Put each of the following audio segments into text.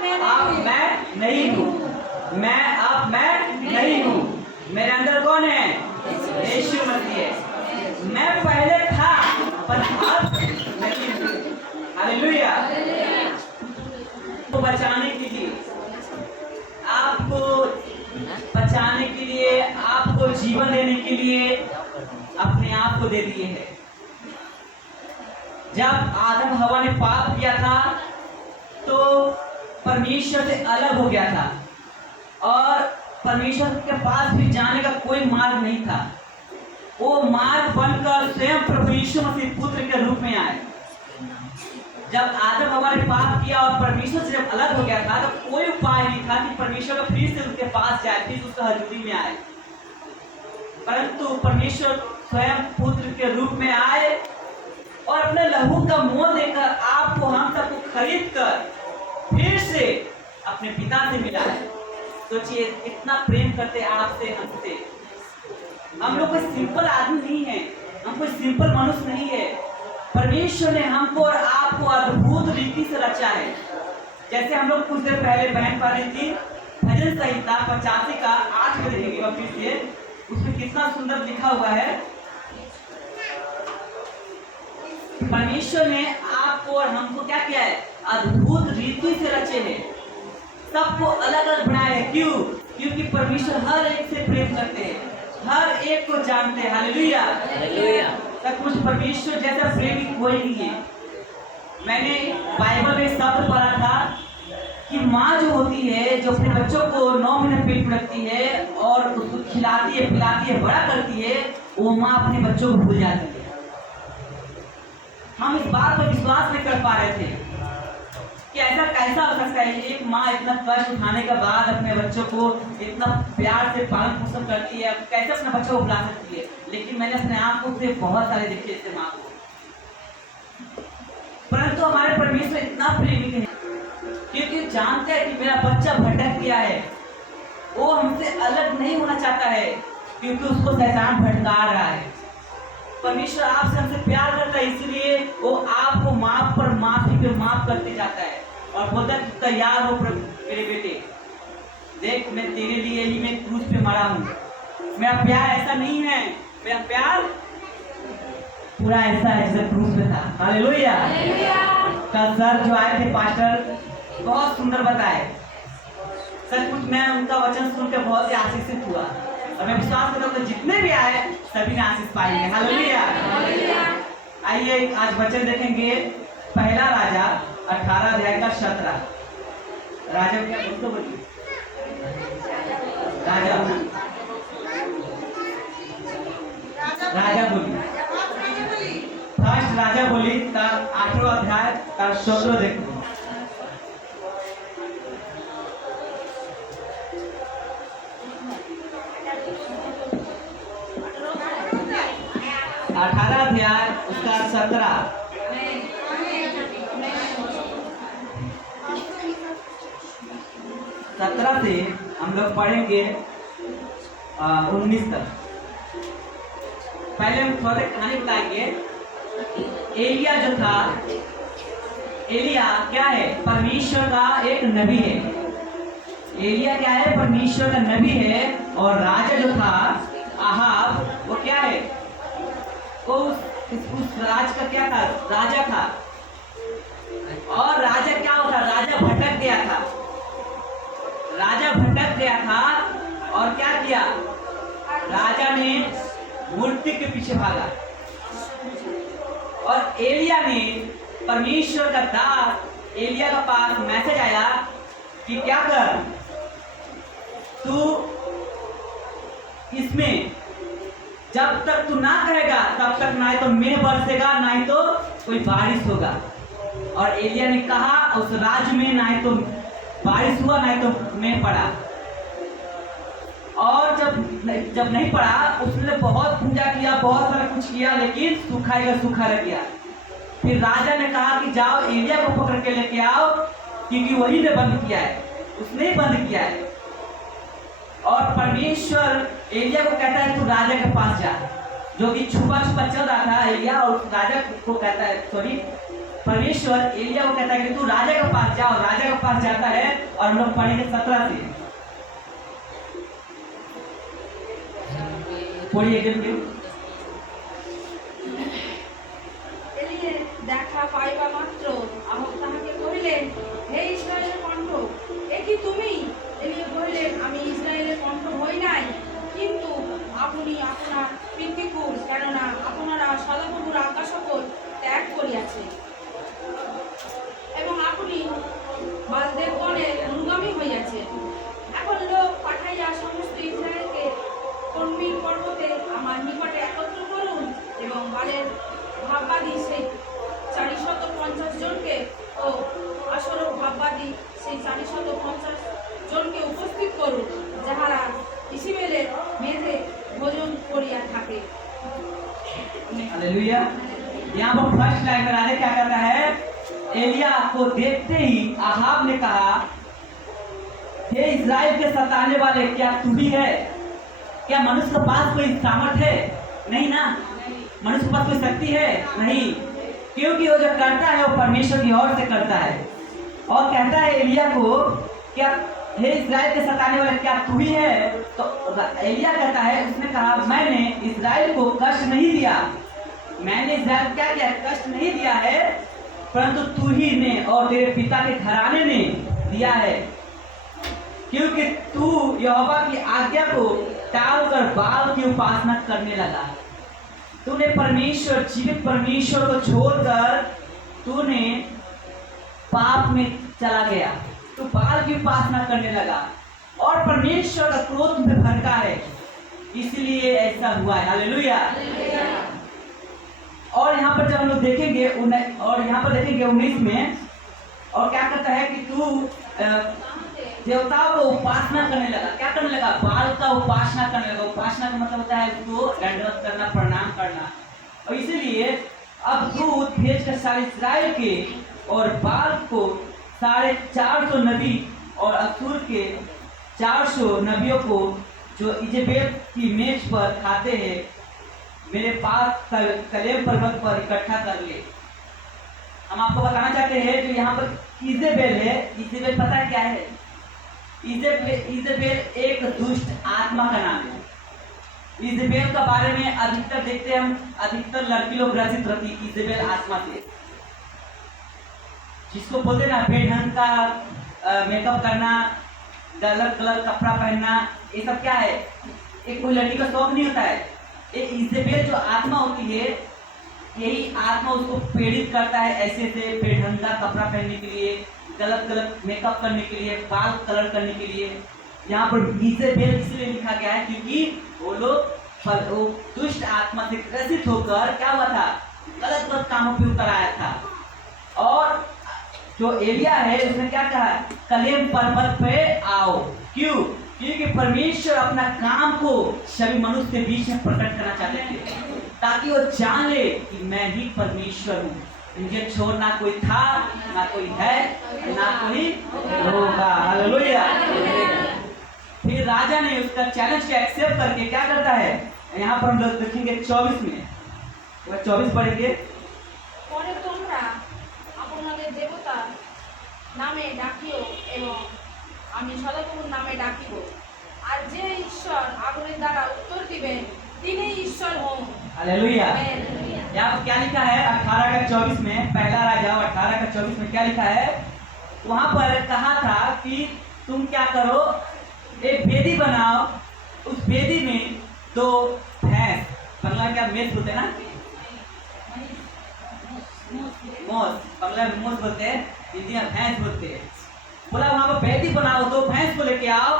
अब मैं नहीं हूँ, अब मैं नहीं हूँ, मेरे अंदर कौन है? यीशु मसीह है। मैं पहले था पर अब नहीं हूँ। हालेलुया। तो बचाने के लिए, आपको बचाने के लिए, आपको जीवन देने के लिए अपने आप को दे दिए है। जब आदम हवा ने पाप किया था तो परमेश्वर से अलग हो गया था और परमेश्वर के पास भी जाने का कोई मार्ग नहीं था। वो मार्ग बनकर स्वयं प्रभु यीशु मसीह पुत्र के रूप में आए। जब आदम हवा ने पाप किया और परमेश्वर से जब अलग हो गया था तो कोई उपाय नहीं था कि परमेश्वर का फिर से उसके पास जाए, फिर उसका हजूरी में आए। परंतु परमेश्वर स्वयं पुत्र के रूप में आए और अपने लहू का मोल देकर आपको, हम सबको खरीद कर फिर से अपने पिता से मिला है। सोचिए इतना प्रेम करते आपसे, हमसे। हम लोग कोई सिंपल आदमी नहीं है, हम कोई सिंपल मनुष्य नहीं है। परमेश्वर ने हमको और आपको अद्भुत रीति से रचा है। जैसे हम लोग कुछ देर पहले बहन पढ़ रही थी भजन संहिता 85 का 8 में देखेंगे वापिस से, उसमें कितना सुंदर लिखा हुआ है। परमेश्वर ने आपको और हमको क्या किया है? अद्भुत रीति से रचे हैं, सबको अलग अलग बनाया है। क्यों? क्योंकि परमेश्वर हर एक से प्रेम करते हैं, हर एक को जानते हैं। Hallelujah, hallelujah. तब कुछ परमेश्वर जैसा प्रेमी कोई नहीं है। मैंने बाइबल में शब्द पढ़ा था कि माँ जो होती है, जो अपने बच्चों को 9 महीने पेट में रखती है और उसको खिलाती है, पिलाती है, बड़ा करती है, वो माँ अपने बच्चों को भूल जाती है। हम इस बात पर विश्वास नहीं कर पा रहे थे कि ऐसा कैसा हो सकता है। एक माँ इतना कष्ट उठाने के बाद अपने बच्चों को इतना प्यार से पालन पोषण करती है, कैसे अपने बच्चों को बुला सकती है। लेकिन मैंने अपने आप को से बहुत सारे देखे इससे माँ को। परंतु हमारे परमेश्वर इतना प्रेमी है क्योंकि जानते हैं कि मेरा बच्चा भटक गया है, वो हमसे अलग नहीं होना चाहता है क्योंकि उसको शैतान भटका रहा है। परमेश्वर आपसे हमसे प्यार करता है, इसलिए वो आपको माफ पर माफी पे माफ करते जाता है और बोलता है तैयार हो मेरे बेटे, देख मैं तेरे लिए ही मैं क्रूस पे मरा हूँ। मेरा प्यार ऐसा नहीं है, मेरा प्यार पूरा ऐसा है जैसे क्रूस पे था। हालेलुया। कल सर जो आए थे पास्टर बहुत सुंदर बताए। सचमुच मैं उनका वचन सुनकर बहुत ही आशीषित हुआ और मैं विश्वास करता हूँ कि जितने भी आए सभी ने आशीष पाएंगे। हालेलुया। आइए आज वचन देखेंगे पहला राजा 18 अध्याय का 17। राजा क्या दोस्तों बोलिए? राजा बोली फर्स्ट राजा बोली का 8वां अध्याय का 17 देखो। अठारह अध्याय उसका 17 से हम लोग पढ़ेंगे 19 तक। पहले हम थोड़े कहानी बताएंगे। एलिया जो था, एलिया क्या है? परमेश्वर का एक नबी है। एलिया क्या है? परमेश्वर का नबी है। और राजा जो था आहाब, वो क्या है? वो उस राज का क्या था? राजा था। और राजा क्या होता? राजा भटक गया था। राजा भटक गया था और क्या किया? राजा ने मूर्ति के पीछे भागा और एलिया ने, परमेश्वर का दास एलिया का पास मैसेज आया कि क्या कर, तू इसमें जब तक तू ना कहेगा तब तक ना ही तो मेघ बरसेगा ना ही तो कोई बारिश होगा। और एलिया ने कहा, उस राज्य में ना ही तो बारिश हुआ ना ही तो मेघ पड़ा। और जब नहीं पड़ा, उसने बहुत पूजा किया, बहुत सारा कुछ किया, लेकिन सूखा ही सूखा रह गया। फिर राजा ने कहा कि जाओ एलिया को पकड़ के लेके आओ, क्योंकि वही ने बंद किया है, उसने ही बंद किया है। और परमेश्वर एलिया को कहता है तू राजा के पास जा, जो कि छुपा छुपा चल रहा था एलिया, और राजा को कहता है, सॉरी परमेश्वर एलिया को कहता है कि तू राजा के पास जाओ। राजा के पास जाता है और हम लोग पढ़ेंगे 17 से। पढ़िए দেখা পাইবা মাত্র আহত তাহাকে কহিলেন, হে ইসরায়েলের কণ্ঠ, এ কি তুমি? এলিয়া কহিলেন, আমি ইসরায়েলের কণ্ঠ হই নাই, কিন্তু আপনি আপনার পিতৃকুল, কেননা আপনারা সদাপ্রভুর আজ্ঞা সকল ত্যাগ করিয়াছে এবং আপনি বালদেবগণের অনুগামী হইয়াছে। এখন লোক পাঠাইয়া সমস্ত ইসরায়েলকে কর্মীর পর্বতে আমার নিকটে একত্র করুন এবং বালের ভাববাদী সেই 450 জনকে ও আসর ভাববাদী সেই 450 জনকে উপস্থিত করুন, যাহারা ইসিবেলের মেঝে ভোজন করিয়া থাকে। हालेलुया। यहाँ पर फर्स्ट लाइन में राजा क्या करता है? एलिया को देखते ही आहाब ने कहा, हे इस्राएल के सताने वाले, क्या तू ही है? क्या मनुष्य के पास कोई सामर्थ है? नहीं ना। मनुष्य के पास कोई शक्ति है? नहीं, क्योंकि वो जो करता है वो परमेश्वर की ओर से करता है। और कहता है एलिया को, क्या हे इस्राएल के सताने वाले, क्या तू ही है? तो एलिया कहता है, उसने कहा, मैंने इस्राएल को कष्ट नहीं दिया। मैंने इस्राएल को क्या किया? कष्ट नहीं दिया है, परंतु तू ही ने और तेरे पिता के घराने ने दिया है, क्योंकि तू यहोवा की आज्ञा को टालकर बाल की उपासना करने लगा। तूने परमेश्वर, जीवित परमेश्वर को छोड़कर तूने पाप में चला गया, तू बाल की उपासना करने लगा और परमेश्वर का क्रोध में भड़का है, इसलिए ऐसा हुआ है। हालेलुया। और यहाँ पर जब हम लोग देखेंगे और यहाँ पर देखेंगे 19 में, और क्या करता है कि तू देवताओं को उपासना करने लगा। क्या करने लगा? बाल का उपासना करने लगा। उपासना का मतलब होता है उसको दंडवत करना, प्रणाम करना। और इसीलिए अब दूत भेज कर सारे इस्राएल के और बाल को 450 नबी और असुर के 400 नबियों को जो इजेबेल की मेज पर खाते हैं, मेरे पास कलेम पर्वत पर इकट्ठा कर ले। हम आपको बताना चाहते हैं जो यहाँ पर इजेबेल है, इजेबेल पता है क्या है? इजेबेल एक दुष्ट आत्मा का नाम है। इजेबेल के बारे में अधिकतर देखते हैं हम, अधिकतर लड़की लोग ग्रसित रहती इजेबेल आत्मा से, जिसको बोलते ना बेढंग का मेकअप करना, गलत कलर कपड़ा पहनना, ये सब क्या है? एक कोई लड़की का शौक नहीं होता है। एक इजेबेल जो आत्मा होती है, यही आत्मा उसको प्रेरित करता है ऐसे ऐसे बेढंग का कपड़ा पहनने के लिए, गलत गलत मेकअप करने के लिए, बाल कलर करने के लिए। यहाँ पर इजेबेल इसलिए लिखा गया है क्योंकि वो लोग दुष्ट आत्मा से ग्रसित होकर क्या हुआ था? गलत गलत कामों पे उतर आया था। और जो एलिया है उसने क्या कहा? कलेम पर्वत पे आओ। क्यों? क्योंकि परमेश्वर अपना काम को सभी मनुष्य के बीच में प्रकट करना चाहते थे, ताकि वो जान ले कि मैं ही परमेश्वर हूँ, मुझे छोड़ ना कोई था, ना कोई है, ना कोई होगा। हालेलुया। फिर राजा ने उसका चैलेंज को एक्सेप्ट करके क्या करता है? यहाँ पर हम लोग देखेंगे 24 में, 24 पढ़ेंगे। পরে তোমরা আপনাদের দেবতা নামে ডাকিও এবং আমি সদাপ্রভুর নামে ডাকিব, আর যে ঈশ্বর আগুনের দ্বারা উত্তর দিবেন তিনি ঈশ্বর হন। हालेलुया। यहाँ पर क्या लिखा है? 18 का 24 में, पहला राजा 18 का 24 में क्या लिखा है? वहां पर कहा था कि तुम क्या करो, एक वेदी बनाओ, उस वेदी में 2 भैंस, बंगला क्या मेष बोलते हैं ना, मोस, बंगला में मोस बोलते हैं, हिंदी में भैंस बोलते हैं। बोला वहां पर वेदी बनाओ, 2 भैंस को लेके आओ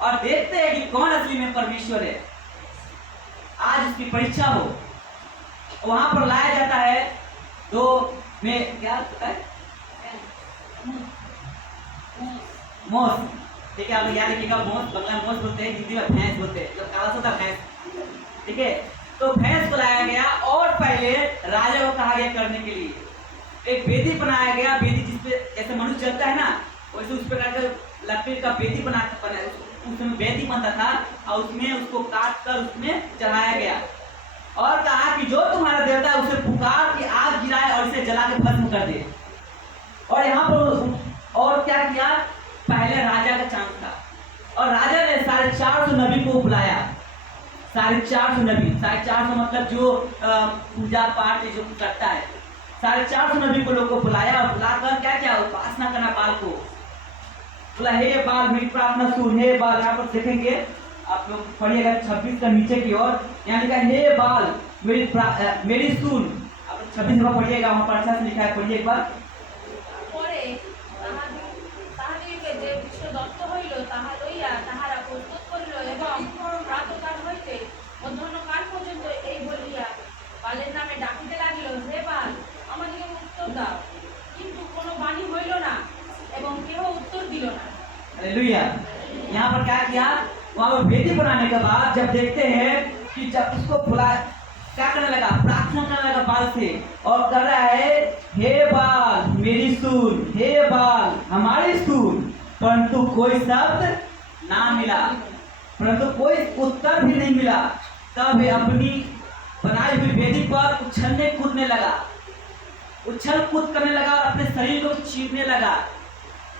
और देखते हैं कि कौन असली में परमेश्वर है। आज उसकी परीक्षा हो। वहां पर लाया जाता है 2 में क्या होता है? मोस। ठीक है, आप याद रखिएगा, मोस बंगला में मोस बोलते हैं, हिंदी में भैंस बोलते हैं, जो काला होता है भैंस। ठीक है, तो भैंस को लाया गया और पहले राजा को कहा गया करने के लिए एक वेदी बनाया गया। वेदी जिसपे जैसे मनुष्य चलता है ना, वैसे उस प्रकार का लकड़ी का वेदी उसमें वेदी बनता था और उसमें उसको काट कर उसमें चढ़ाया गया। और कहा कि जो तुम्हारा देवता है उसे पुकार कि आग गिराए और इसे जला के भस्म कर दे। और यहाँ पर और क्या किया, पहले राजा का चांस था और राजा ने 450 नबी को बुलाया। 450 नबी, 450 मतलब जो पूजा पाठ जो करता है, 450 नबी को लोग को बुलाया और बुलाकर क्या क्या उपासना करना बाल को बोला, हे बाल मेरी प्रार्थना सुन, हे बाल। यहाँ पर देखेंगे आप लोग पढ़िएगा 26 का नीचे की ओर, यहाँ लिखा है हे बाल मेरी सुन। आप 26 जगह पढ़िएगा, वहाँ पर अच्छा से लिखा है, पढ़िए एक बार। পরে তাহাদিগকে যে বিষয় দত্ত হইল তাহা লইয়া তাহারা প্রস্তুত করিল এবং প্রাতঃকাল হইতে মধ্যাহ্নকাল পর্যন্ত এই বলিয়া বালের নামে ডাকিতে লাগিল, হে বাল আমাদিগকে উত্তর দাও। কিন্তু কোনো বাণী হইল না এবং কেহ উত্তর দিল না। हालेलुया। यहाँ पर क्या किया, वहाँ पर वेदी बनाने के बाद जब देखते हैं कि जब उसको बुला क्या करने लगा, प्रार्थना करने लगा बाल से और कर रहा है हे बाल मेरी सुन, हे बाल हमारी सुन, परंतु कोई शब्द ना मिला, परंतु कोई उत्तर भी नहीं मिला। तब वे अपनी बनाई हुई वेदी पर उछलने कूदने लगा, उछल कूद करने लगा और अपने शरीर को चीरने लगा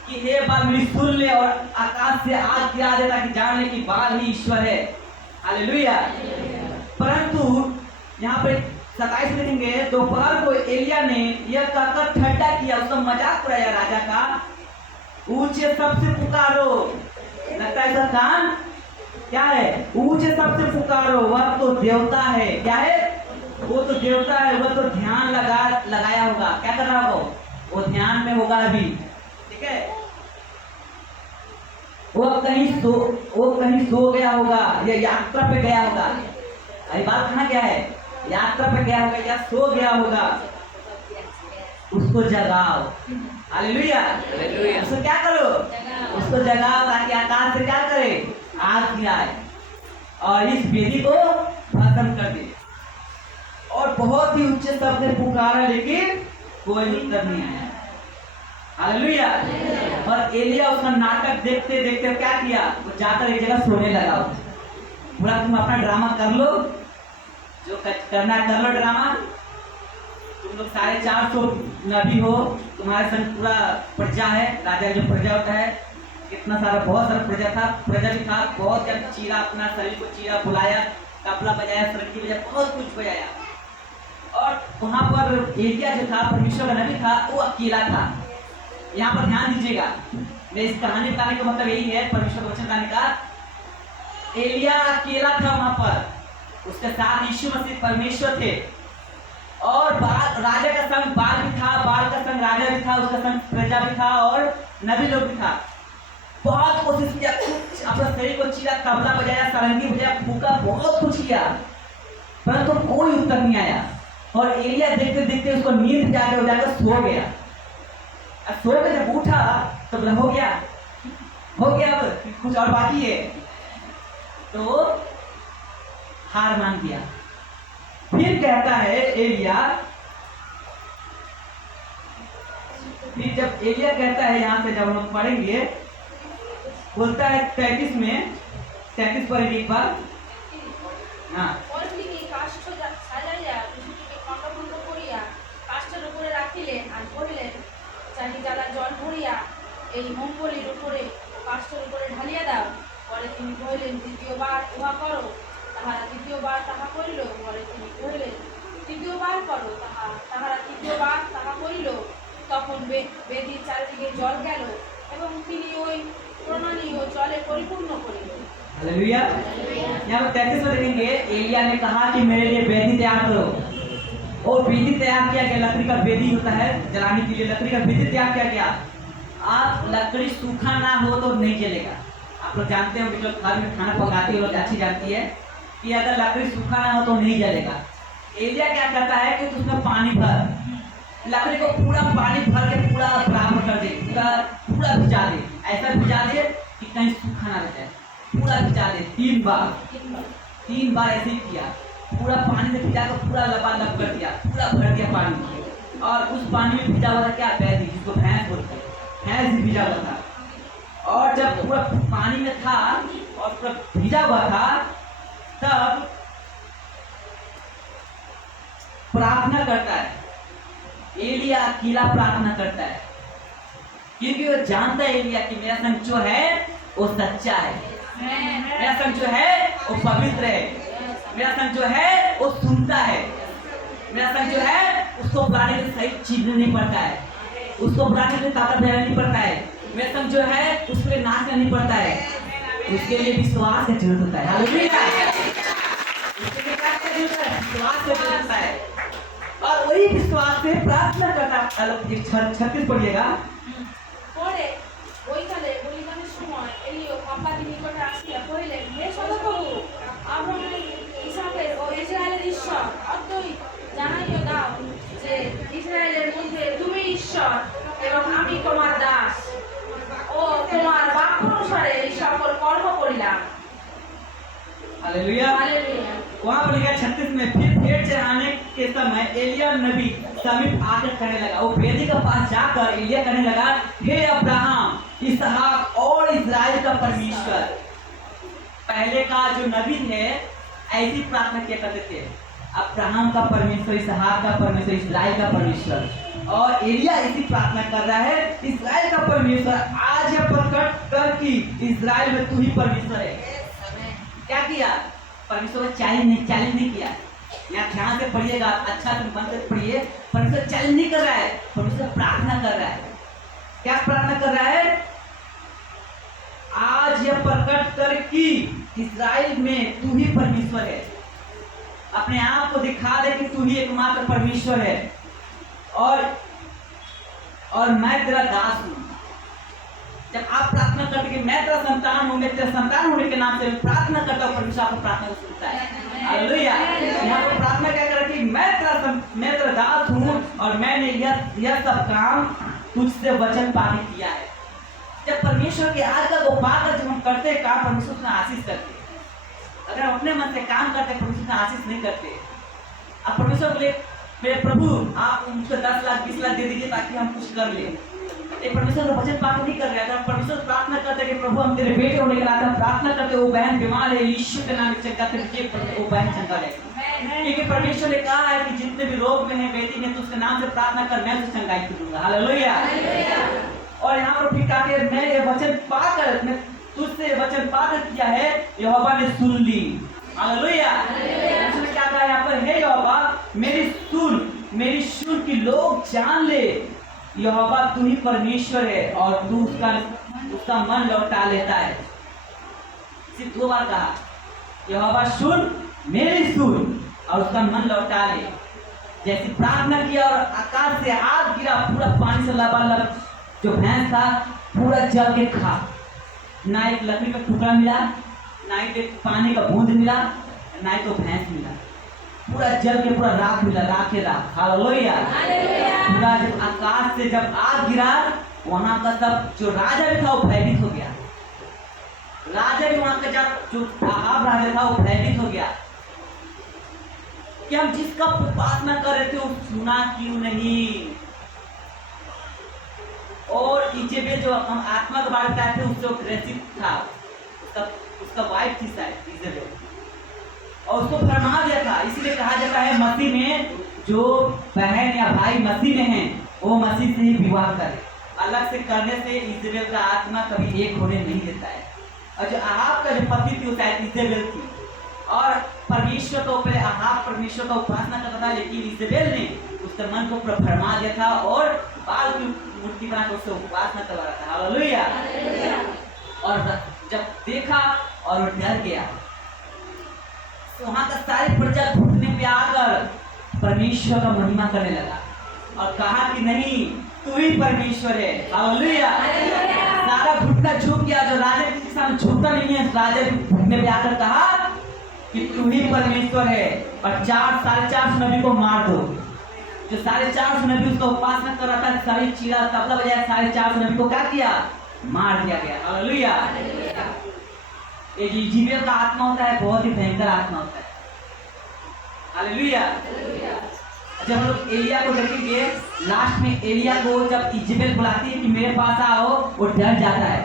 कि हे बाल मेरी सुन ले, और आकाश से आग गिरा दे ताकि जान ले कि बाल ही ईश्वर है। हालेलुया। परंतु यहाँ पे 27 लिखेंगे, दोपहर को एलिया ने यह कहकर ठट्टा किया, उसका मजाक उड़ाया राजा का, ऊंचे सबसे पुकारो। लगता है इसका काम क्या है, ऊंचे सबसे पुकारो, वह तो देवता है। क्या है, वो तो देवता है, वह तो ध्यान लगाया होगा। क्या कर रहा होगा, वो ध्यान में होगा अभी, ठीक है। वो कहीं सो गया होगा या यात्रा पे गया होगा। अरे बात कहाँ गया है, यात्रा पे गया होगा या सो गया होगा, उसको जगाओ। हालेलुया। उसको क्या करो, उसको जगाओ ताकि आकाश से क्या करे, आग गिराए और इस वेदी को भस्म कर दे। और बहुत ही ऊंचे शब्द से पुकारा लेकिन कोई उत्तर नहीं आया। हालेलुया। और एलिया उसका नाटक देखते देखते क्या किया, वो जाकर एक जगह सोने लगा। पूरा तुम अपना ड्रामा कर लो, जो करना कर लो ड्रामा। तुम लोग 450 नबी हो, तुम्हारे संग पूरा प्रजा है, राजा जो प्रजा होता है, कितना सारा बहुत सारा प्रजा भी था। बहुत जब चीरा, अपना शरीर को चीरा, बुलाया, तबला बजाया, सरंगी बजाया, बहुत कुछ बजाया। और वहां पर एलिया जो था, परमेश्वर का नबी था, वो अकेला था। यहाँ पर ध्यान दीजिएगा, मैं इस कहानी बताने का मतलब यही है, परमेश्वर वचन बताने का। एलिया अकेला था वहां पर, उसके साथ यीशु मसीह परमेश्वर थे और राजा का संग बाल भी था, बाल का संग राजा भी था, उसका संग प्रजा भी था और नबी लोग भी था। बहुत कोशिश किया, अपना शरीर को चीरा, तबला बजाया, सरंगी बजाया, फूका, बहुत कुछ किया, परंतु कोई उत्तर नहीं आया। और एलिया देखते देखते उसको नींद जाकर सो गया। सो के जब उठा तो हो गया, अब कुछ और बाकी है, तो हार मान दिया। फिर कहता है एलिया, फिर जब एलिया कहता है, यहाँ से जब हम लोग पढ़ेंगे, बोलता है 33 में, 33 पर एक बार, हाँ, জল ভরিয়া এই মঙ্গলের উপরে কাষ্ঠের উপরে ঢালিয়া দাও। পরে তিনি কহিলেন, দ্বিতীয়বার উহা করো। তাহারা দ্বিতীয়বার তাহা করিল। পরে তিনি কহিলেন, তৃতীয়বার করো। তাহারা তৃতীয়বার তাহা করিল। তখন বেদির চারিদিকে জল গেল এবং তিনি ওই প্রণালী ও জলে পরিপূর্ণ করিলেন। हालेलुया। यहाँ पर 33 में देखेंगे, एलिया ने कहा कि मेरे लिए वेदी तैयार करो। और वेदी तैयार किया गया, लकड़ी का वेदी होता है जलाने के लिए, लकड़ी का वेदी तैयार किया गया। आप लकड़ी सूखा ना हो तो नहीं जलेगा। आप लोग जानते हो, जो घर में खाना पकाते हो अच्छी जानती है कि अगर लकड़ी सूखा ना हो तो नहीं जलेगा। एलिया क्या कहता है कि उसमें पानी भर, लकड़ी को पूरा पानी भर के पूरा बराबर कर दे, पूरा भिजा दे, ऐसा भिजा दे कि कहीं सूखा ना रह जाए, पूरा भिजा दे। 3 बार ऐसे ही किया, पूरा पानी से भिजा कर पूरा लबालब कर दिया, पूरा भर दिया पानी। और उस पानी में भिजा हुआ था क्या, बैदी, जिसको भैंस बोलते हैं, भैंस भी भिजा हुआ था। और जब पूरा पानी में था और पूरा भिजा हुआ था, तब प्रार्थना करता है। एलिया अकेला प्रार्थना करता है, क्योंकि वो जानता है एलिया कि मेरा संग जो है वो सच्चा है, मेरा संग जो है वो पवित्र है, मेरा संग जो है वो सुनता है, मेरा संग जो है उसको बुलाने के सही चीज नहीं पड़ता है, उसको बुलाने के लिए ताकत नहीं पड़ता है, मेरा संग जो है उसके लिए नाच नहीं पड़ता है, उसके लिए विश्वास का जरूरत होता है। हालेलुया। उसके लिए क्या का जरूरत है? विश्वास का जरूरत होता है, और वही विश्वास से प्रार्थना करता है। 36 पढ़िएगा। পরে ওইকালে বলিদানের সময় এলিও কাপাতি নিকটে আসিয়া কহিলেন, হে সদাপ্রভু, আব্রাহামের, ইসাকের ও ইসরায়েলের ঈশ্বর, অদ্বৈত জানাইয়া দাও যে ইসরায়েলের মধ্যে তুমি ঈশ্বর এবং আমি তোমার দাস ও তোমার বাক্য অনুসারে এই সকল কর্ম করিলাম। हालेलुया। हालेलुया। वहाँ पर लिखा 36 में, फिर भेंट चढ़ाने के समय एलिया नबी समीप आकर कहने लगा, वो वेदी के पास जाकर एलिया कहने लगा, हे अब्राहम, इसहाक और इस्राएल का परमेश्वर। पहले का जो नबी थे ऐसी प्रार्थना किया करते थे, अब्राहम का परमेश्वर, इसहाक का परमेश्वर, इस्राएल का परमेश्वर। और एलिया ऐसी प्रार्थना कर रहा है, इस्राएल का परमेश्वर, आज यह प्रकट कर कि इस्राएल में तू ही परमेश्वर है। क्या किया? परमेश्वर ने चैलेंज नहीं किया। यहाँ ध्यान से पढ़िएगा, अच्छा से मन से पढ़िए। परमेश्वर चैलेंज नहीं कर रहा है, परमेश्वर प्रार्थना कर रहा है। क्या प्रार्थना कर रहा है? आज यह प्रकट कर कि इस्राएल में तू ही परमेश्वर है। अपने आप को दिखा दे कि तू ही एकमात्र परमेश्वर है, और मैं तेरा दास हूँ। जब आप प्रार्थना करते कि मैं तेरा संतान हूँ, मैं तेरा संतान होने के नाम से प्रार्थना करता हूँ, परमेश्वर आपको प्रार्थना को सुनता है। हालेलुया। यहाँ पर प्रार्थना क्या कर कि मैं तेरा दास हूँ और मैंने यह सब काम तुझसे वचन पाके किया है। जब परमेश्वर की आज्ञा को पाकर जब हम करते हैं काम, परमेश्वर उसमें आशीष करते हैं। अगर हम अपने मन से काम करते हैं, परमेश्वर उसमें आशीष नहीं करते। अब परमेश्वर बोले, मेरे प्रभु आप मुझको 10 लाख 20 लाख दे दीजिए ताकि हम कुछ कर ले। परमेश्वर का वचन पालन नहीं कर रहा था। परमेश्वर प्रार्थना करते कि प्रभु हम तेरे बेटे होने के नाते प्रार्थना करते, वो बहन बीमार है, यीशु के नाम से चंगा वो बहन चंगा जाएगी, क्योंकि परमेश्वर ने कहा है कि जितने भी रोग में है बेटी में, तो उसके नाम से प्रार्थना कर, मैं उसे चंगाई दूंगा। हालेलुया। और यहाँ पर फिर कहा कि मैं ये वचन पाकर, मैं तुझसे वचन पाकर किया है, यहोवा ने सुन ली। हालेलुया। उसने क्या कहा यहाँ पर, हे यहोवा मेरी सुन की लोग जान ले, यहोवा तू ही परमेश्वर है और तू उसका मन लौटा लेता है। सिर्फ 2 बार कहा, यहोवा मेरी सुन और उसका मन लौटा ले। जैसी प्रार्थना किया और आकाश से आग गिरा, पूरा पानी से लबालब जो भैंस था पूरा जल के खा, ना एक लकड़ी का टुकड़ा मिला, ना एक पानी का बूंद मिला, ना ही तो भैंस मिला, पूरा जल के पूरा राख मिला, राखे राख। हालेलुया। पूरा जब आकाश से जब आग गिरा, वहां का सब जो राजा भी था वो भयभीत हो गया। राजा भी वहां का जो आहाब राजा था वो भयभीत हो गया कि हम जिसका उपासना कर रहे थे वो सुना क्यों नहीं। और इजेबेल जो हम आत्मा के बारे में कहते हैं, उससे ग्रसित था, उसका वाइफ थी शायद इजेबेल, और उसको फरमा दिया था। इसलिए कहा जाता है मसीह में जो बहन या भाई मसीह में हैं, वो मसीह से ही विवाह करे। अलग से करने से इजेबेल का आत्मा कभी एक होने नहीं देता है। और जो आहाब का जो पति थी वो शायद इजेबेल थी, और परमेश्वर को पहले आहाब परमेश्वर का उपासना करता था, लेकिन इजेबेल ने उसके मन को फरमा दिया था और बाल की मूर्ति बना कर उससे उपासना करवा रहा था। हालेलुया। और जब देखा और वो डर गया, वहां का सारी प्रजा घुटने पे आकर परमेश्वर का महिमा करने लगा और कहा कि नहीं, तू ही परमेश्वर है। हालेलुया। सारा घुटना झुक गया। जो राजा के सामने झुकता नहीं है, राजा घुटने पे आकर कहा कि तू ही परमेश्वर है, और 450 नबी को मार दो। जो 450 नबी उसका उपासना कर रहा था, सारी चीड़ा तबला बजाया, 450 नबी को क्या किया? मार दिया गया। हालेलुया। ये इजेबेल का आत्मा होता है, बहुत ही भयंकर आत्मा होता है। हालेलुया। जब हम लोग एलिया को देखेंगे, लास्ट में एलिया को जब इजेबेल बुलाती है कि मेरे पास आओ, वो डर जाता है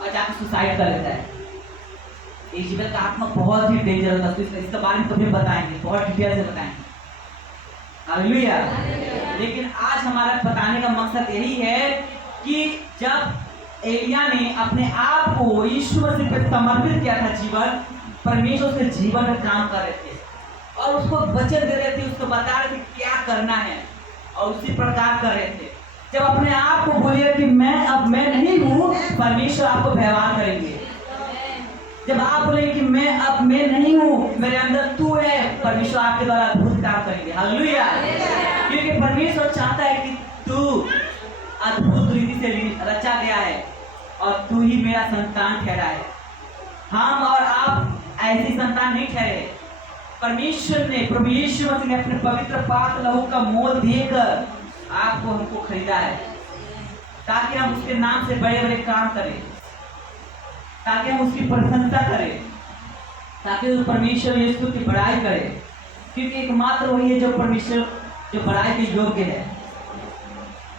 और जाकर सुसाइड कर लेता है। इजेबेल का आत्मा बहुत ही डेंजर होता है, इसके बारे में कभी बताएंगे, बहुत डिटेल से बताएंगे। हालेलुया। लेकिन आज हमारा बताने का मकसद यही है कि जब एलिया ने अपने आप को यीशु मसीह पे समर्पित किया था जीवन, परमेश्वर उसके जीवन में काम कर रहे थे और उसको वचन दे रहे थे, उसको बता रहे थे क्या करना है और उसी प्रकार कर रहे थे। जब अपने आप को बोलिए कि मैं नहीं हूँ, परमेश्वर आपको व्यवहार करेंगे। जब आप बोलेंगे कि मैं नहीं हूँ, मेरे अंदर तू है, परमेश्वर आपके द्वारा अद्भुत काम करेंगे। हालेलुया। क्योंकि परमेश्वर चाहता है कि तू अद्भुत रीति से रचा गया है और तू ही मेरा संतान ठहरा है। हम और आप ऐसी संतान नहीं ठहरे। परमेश्वर ने, प्रभु यीशु मसीह ने अपने पवित्र पाक लहू का मोल देकर आपको हमको खरीदा है, ताकि हम उसके नाम से बड़े बड़े काम करें, ताकि हम उसकी प्रशंसा करें, ताकि उस परमेश्वर यीशु की बड़ाई करें। क्योंकि एकमात्र वही है जो परमेश्वर, जो बड़ाई के योग्य है।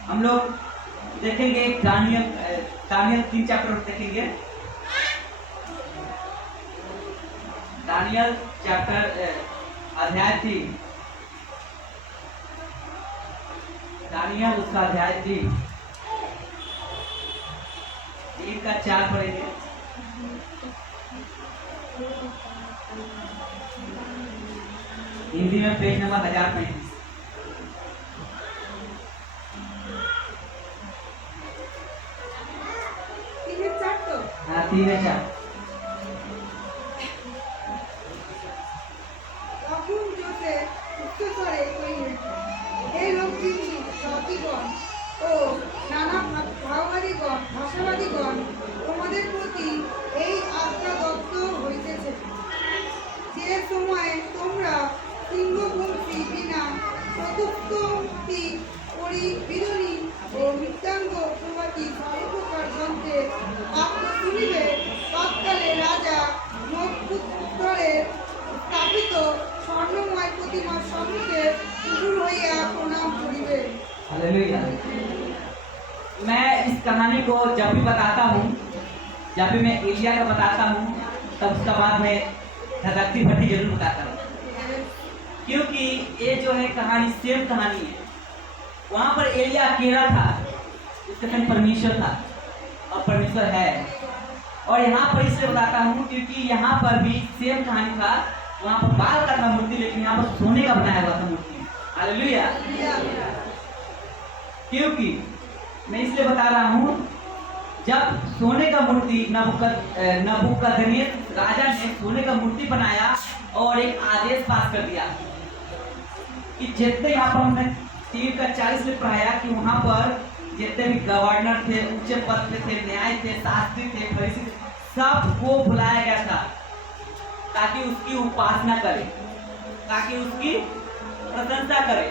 हम लोग देखेंगे दानियल 3 चैप्टर देखेंगे। दानियल चैप्टर अध्याय 3, दानियल उसका अध्याय 3 का 4 पढ़ेंगे। हिंदी में पेज नंबर 1035। हाँ, 3 है 4। তখন যোসেফ উচ্চস্বরে কহিলেন, হে লোকদিনী জাতিগণ ও নানা ভাষাবাদীগণ, তোমাদের প্রতি এই আজ্ঞা দত্ত হইতেছে যে সময়ে তোমরা সিংহবংশী বিনা চতুষ্পদী বিরোধী ও মৃত্যাঙ্গ প্রভাতী সর্বপ্রকার যন্ত্রের বাক্য শুনিবে, তৎকালে রাজা নক্ষত্রের स्थापित स्वर्णमय प्रतिमार सम्मुखे उपुर होइया प्रणाम करिबे। हालेलुया। मैं इस कहानी को जब भी बताता हूँ, जब भी मैं एलिया का बताता हूँ, तब उसका बाद मैं धगकती भट्टी जरूर बताता हूँ, क्योंकि ये जो है कहानी सेम कहानी है। वहाँ पर एलिया अकेला था, उसके संग परमेश्वर था और परमेश्वर है। और यहाँ पर इसलिए बताता हूँ क्योंकि यहाँ पर भी सेम कहानी था। वहाँ पर बाल का था मूर्ति, लेकिन यहाँ पर सोने का बनाया हुआ था मूर्ति। हालेलुया। क्योंकि मैं इसलिए बता रहा हूँ, जब सोने का मूर्ति नबूकदनेस्सर राजा ने सोने का मूर्ति बनाया और एक आदेश पास कर दिया कि जितने यहाँ पर हमने 3 का 40 में पढ़ाया कि वहाँ पर जितने भी गवर्नर थे, ऊंचे पद पे थे, न्याय थे, शास्त्री थे, फरीसी थे, सबको बुलाया गया था ताकि उसकी उपासना करे, ताकि उसकी प्रशंसा करे।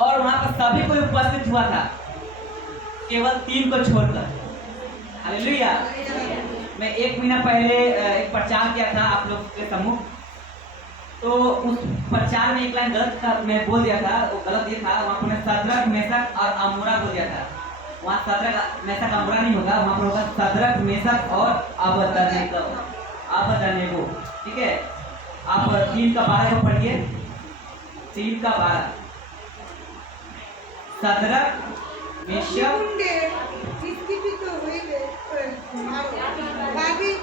और वहां पर सभी कोई उपस्थित हुआ था, केवल 3 को छोड़कर। हालेलुया। मैं 1 महीना पहले एक प्रचार किया था आप लोग के सम्मुख, तो उस प्रचार में एक लाइन गलत मैं बोल दिया था। वो गलत ये था, वहाँ पर मैं सदरक, मेशक और अमोरा बोल दिया था। वहाँ सदरक, मेशक, अमोरा नहीं होगा, वहाँ पर होगा सदरक, मेशक और अबदनेगो। ठीक है, आप 3 का 12 को पढ़िए। 3 का 12 सदरक, मेशक নিষ্কৃত হইবে বাবিল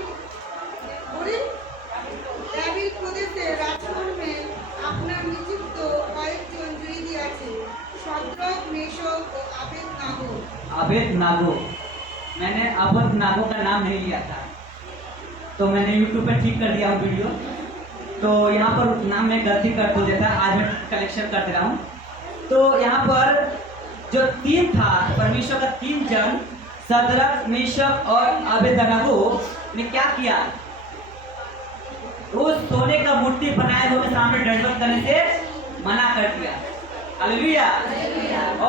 প্রদেশে রাজকর্মে আপনার নিযুক্ত কয়েকজন জয়ী আছে, সদরক, মেশক ও আবেদনাগো। अबेदनागो, मैंने अबेदनागो का नाम नहीं लिया था, तो मैंने YouTube पे ठीक कर दिया हूँ वीडियो। तो यहाँ पर नाम मैं गलती कर दो देता, आज मैं कलेक्शन कर दे रहा हूँ। तो यहाँ पर जो 3 था, परमेश्वर का 3 जन सदरक, मेशक और अबेदनागो ने क्या किया? उस सोने का मूर्ति बनाए हुए के सामने दंडवत करने से मना कर दिया। हालेलुया।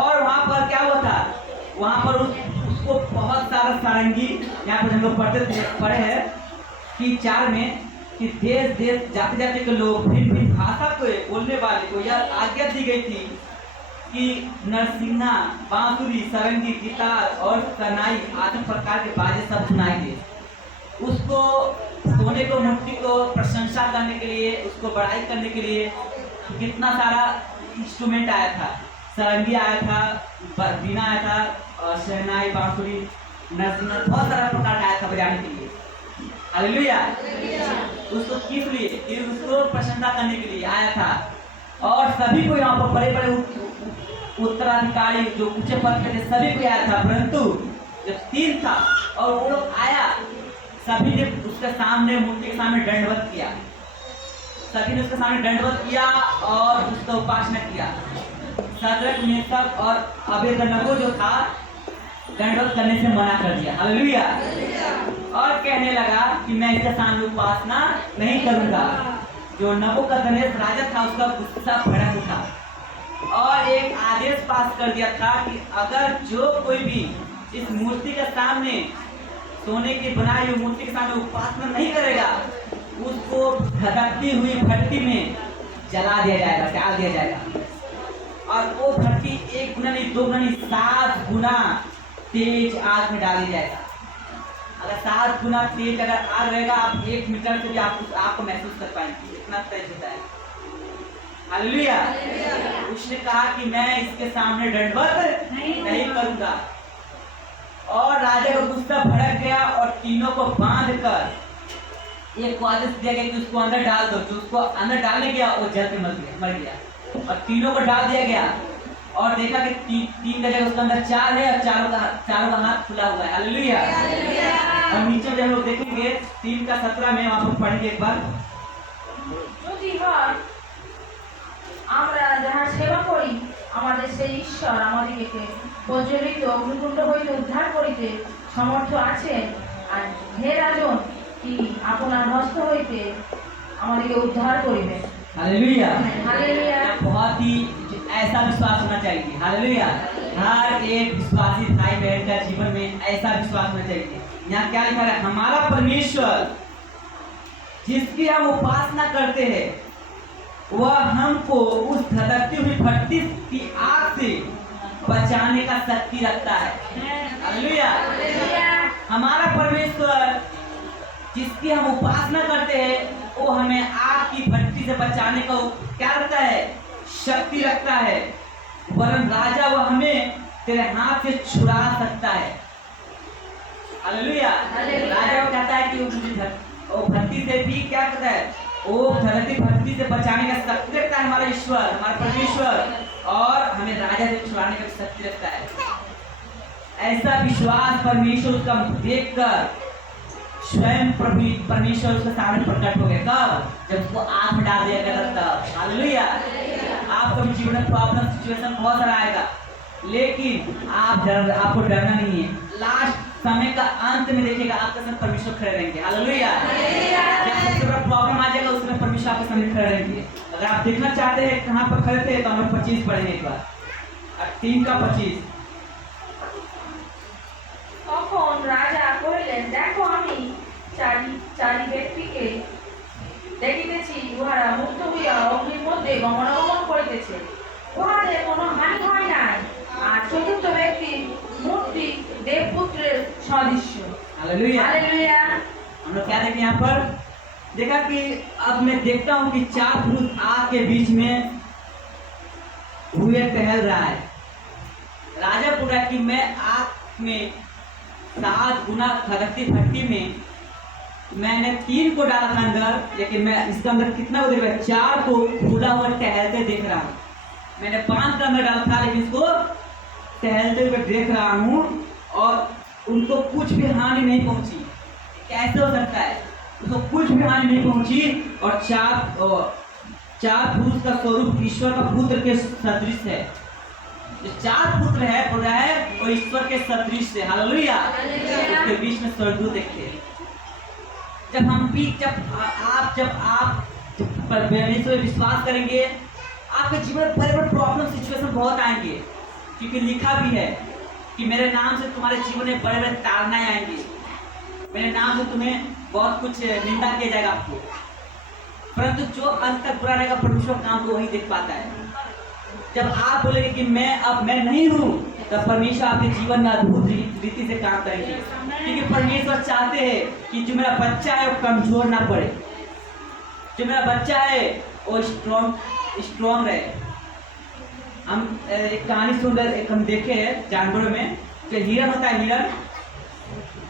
और वहाँ पर क्या हुआ था? वहाँ पर उसको बहुत सारा सारंगी, यहाँ पर हम लोग पढ़े हैं कि 4 में कि देश देश जाते जाते के लोग, भिन्न भाषा को बोलने वाले को यह आज्ञा दी गई थी कि नरसिंहा, बांसुरी, सारंगी, गिटार और सनाई आदि प्रकार के बाजे सब सुनाएंगे। उसको सोने को मूर्ति को प्रशंसा करने के लिए, उसको बड़ाई करने के लिए तो कितना सारा इंस्ट्रूमेंट आया था, सारंगी आया था, बीना आया था, और शहनाई, बांसुरी, नरसिंह, बहुत सारा प्रकार का आया था बजाने के लिए। हालेलुया। उसको किस लिए? कि उसको प्रशंसा करने के लिए आया था। और सभी को यहाँ पर बड़े बड़े उत्तराधिकारी जो ऊंचे पद पे थे सभी को आया था, परंतु जब 3 था और वो लोग आया, सभी ने उसके सामने, मूर्ति के सामने दंडवत किया, सभी ने उसके सामने दंडवत किया और उसका उपासना किया। शद्रक, मेशक और अबेदनगो जो था दंडवत करने से मना कर दिया। हालेलुया। और कहने लगा कि मैं इसके सामने उपासना नहीं करूंगा। जो नबूकदनेस्सर राजा था उसका गुस्सा भड़क उठा और एक आदेश पास कर दिया था कि अगर जो कोई भी इस मूर्ति के सामने, सोने की बनाई हुई मूर्ति के सामने उपासना नहीं करेगा, उसको धधकती हुई भट्टी में जला दिया जाएगा, डाल दिया जाएगा। और वो भट्टी 1 गुना नहीं, 2 गुना नहीं, 7 गुना तेज आग में डाली जाएगा। अगर 7 गुना तेज अगर आग रहेगा, आप 1 मीटर से भी आप उस आग को महसूस कर पाएंगे, इतना तेज होता है। हालेलुया। उसने कहा कि मैं इसके सामने दंडवत नहीं करूंगा। और राजा का गुस्सा भड़क गया और तीनों को बांध कर एक आदेश दिया गया कि उसको अंदर डाल दो। जो उसको अंदर डालने गया वो जल के मर गया। और तीनों को डाल दिया गया और देखा कि 3 का जगह उसके अंदर 4 है और चारों का हाथ खुला हुआ है। हालेलुया। और नीचे जब लोग देखेंगे 3 का 17 में वहां पर पढ़ेंगे एक बार। যদি হয় আমরা যাহা সেবা করি আমাদের সেই ঈশ্বর আমাদিগকে প্রজ্বলিত অগ্নিকুণ্ড হইতে উদ্ধার করিতে সমর্থ আছেন। আর হে রাজন কি আপনার হস্ত হইতে আমাদিগকে উদ্ধার করিবেন। हालेलुया। हालेलुया। बहुत ही ऐसा विश्वास होना चाहिए। हालेलुया। हर एक विश्वासी भाई बहन का जीवन में ऐसा विश्वास होना चाहिए। यहाँ क्या लिखा है? हमारा परमेश्वर जिसकी हम उपासना करते हैं वह हमको उस धधकती हुई भट्टी की आग से बचाने का शक्ति रखता है। हालेलुया। हमारा परमेश्वर जिसकी हम उपासना करते हैं वो हमें आग की भट्टी से बचाने का क्या रखता है? शक्ति रखता है। वरन राजा वो हमें तेरे हाथ से छुड़ा सकता है। हालेलुया। राजा वो कहता है कि वो भट्टी से भी क्या करता है? वो धरती भट्टी से बचाने का शक्ति रखता है हमारा ईश्वर, हमारा परमेश्वर, और हमें राजा से छुड़ाने का शक्ति रखता है। ऐसा विश्वास परमेश्वर उसका देखकर स्वयं परमेश्वर उसके सामने प्रकट हो गया। कब? जब उसको आग में डाल दिया गया तब। हालेलुया। आपका भी जीवन में प्रॉब्लम सिचुएशन बहुत सारा आएगा, लेकिन आपको डरना नहीं है। लास्ट समय का अंत में देखिएगा आपके साथ परमेश्वर खड़े रहेंगे। हालेलुया। जब सबसे बड़ा प्रॉब्लम आ जाएगा उस समय परमेश्वर आपके सामने खड़े रहेंगे। अगर आप देखना चाहते हैं कहाँ पर खड़े थे तो हम 25 पढ़ेंगे एक बार, 3 का 25। তখন রাজা কহিলেন, দেখো আমি চারি ব্যক্তিকে দেখিতেছি, উহারা মুক্ত হইয়া অগ্নির মধ্যে গমনাগমন করিতেছে, উহাদের কোনো হানি হয় নাই। আর চতুর্থ ব্যক্তি মূর্তি দেবপুত্রের সদৃশ্য। हालेलुया। हालेलुया। हम लोग क्या देखें यहाँ पर? देखा कि अब मैं देखता हूँ कि 4 पुरुष आग के बीच में हुए टहल रहा है। राजा बोला कि मैं आग में 7 गुना धधकती भट्टी में मैंने 3 को डाला था अंदर, लेकिन मैं इसके अंदर कितना को देख रहा? 4 को खुला हुआ टहलते देख रहा हूँ। मैंने 5 के अंदर डाला था लेकिन इसको टहलते हुए देख रहा हूँ और उनको कुछ भी हानि नहीं पहुंची। कैसे हो सकता है? उसको कुछ भी हानि नहीं पहुंची। और 4 पुरुष का स्वरूप ईश्वर का पुत्र के सदृश है। जो 4 पुत्र है बोला है और ईश्वर के सदृश है। हालेलुया। उसके बीच में स्वर्गदूत देखते हैं। जब आप परमेश्वर में विश्वास करेंगे आपके जीवन में बड़े बड़े प्रॉब्लम सिचुएशन बहुत आएंगे, क्योंकि लिखा भी है कि मेरे नाम से तुम्हारे जीवन में बड़े बड़े ताड़नाएं आएंगी, मेरे नाम से तुम्हें बहुत कुछ निंदा किया जाएगा आपको, परंतु जो अंत तक बुरा रहेगा परमेश्वर काम को वही देख पाता है। जब आप बोलेंगे कि मैं नहीं हूँ, तब परमेश्वर आपके जीवन में अद्भुत रीति से काम करेंगे, क्योंकि परमेश्वर चाहते हैं कि जो मेरा बच्चा है वो कमजोर ना पड़े, जो मेरा बच्चा है वो स्ट्रॉन्ग स्ट्रॉन्ग रहे। हम एक कहानी सुन रहे, एक हम देखे हैं जानवरों में, जो हिरन होता है, हिरन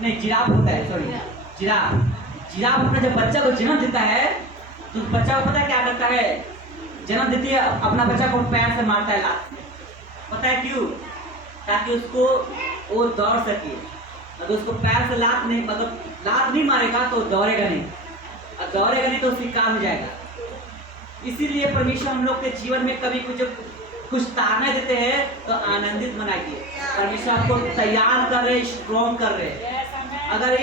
नहीं जिराफ होता है, सॉरी जिराफ अपने जब बच्चा को जन्म देता है तो बच्चा को पता है क्या करता है, जन्म देती है अपना बच्चा को पैर से मारता है, लात से। पता है क्यों? ताकि उसको वो दौड़ सके। अगर उसको पैर से लात नहीं मारेगा तो दौड़ेगा नहीं, और दौड़ेगा नहीं तो उसकी काम हो जाएगा। इसीलिए परमेश्वर हम लोग के जीवन में कभी कुछ ताना देते हैं तो आनंदित मनाइए। परमेश्वर आपको तैयार कर रहे, स्ट्रॉन्ग कर रहे। अगर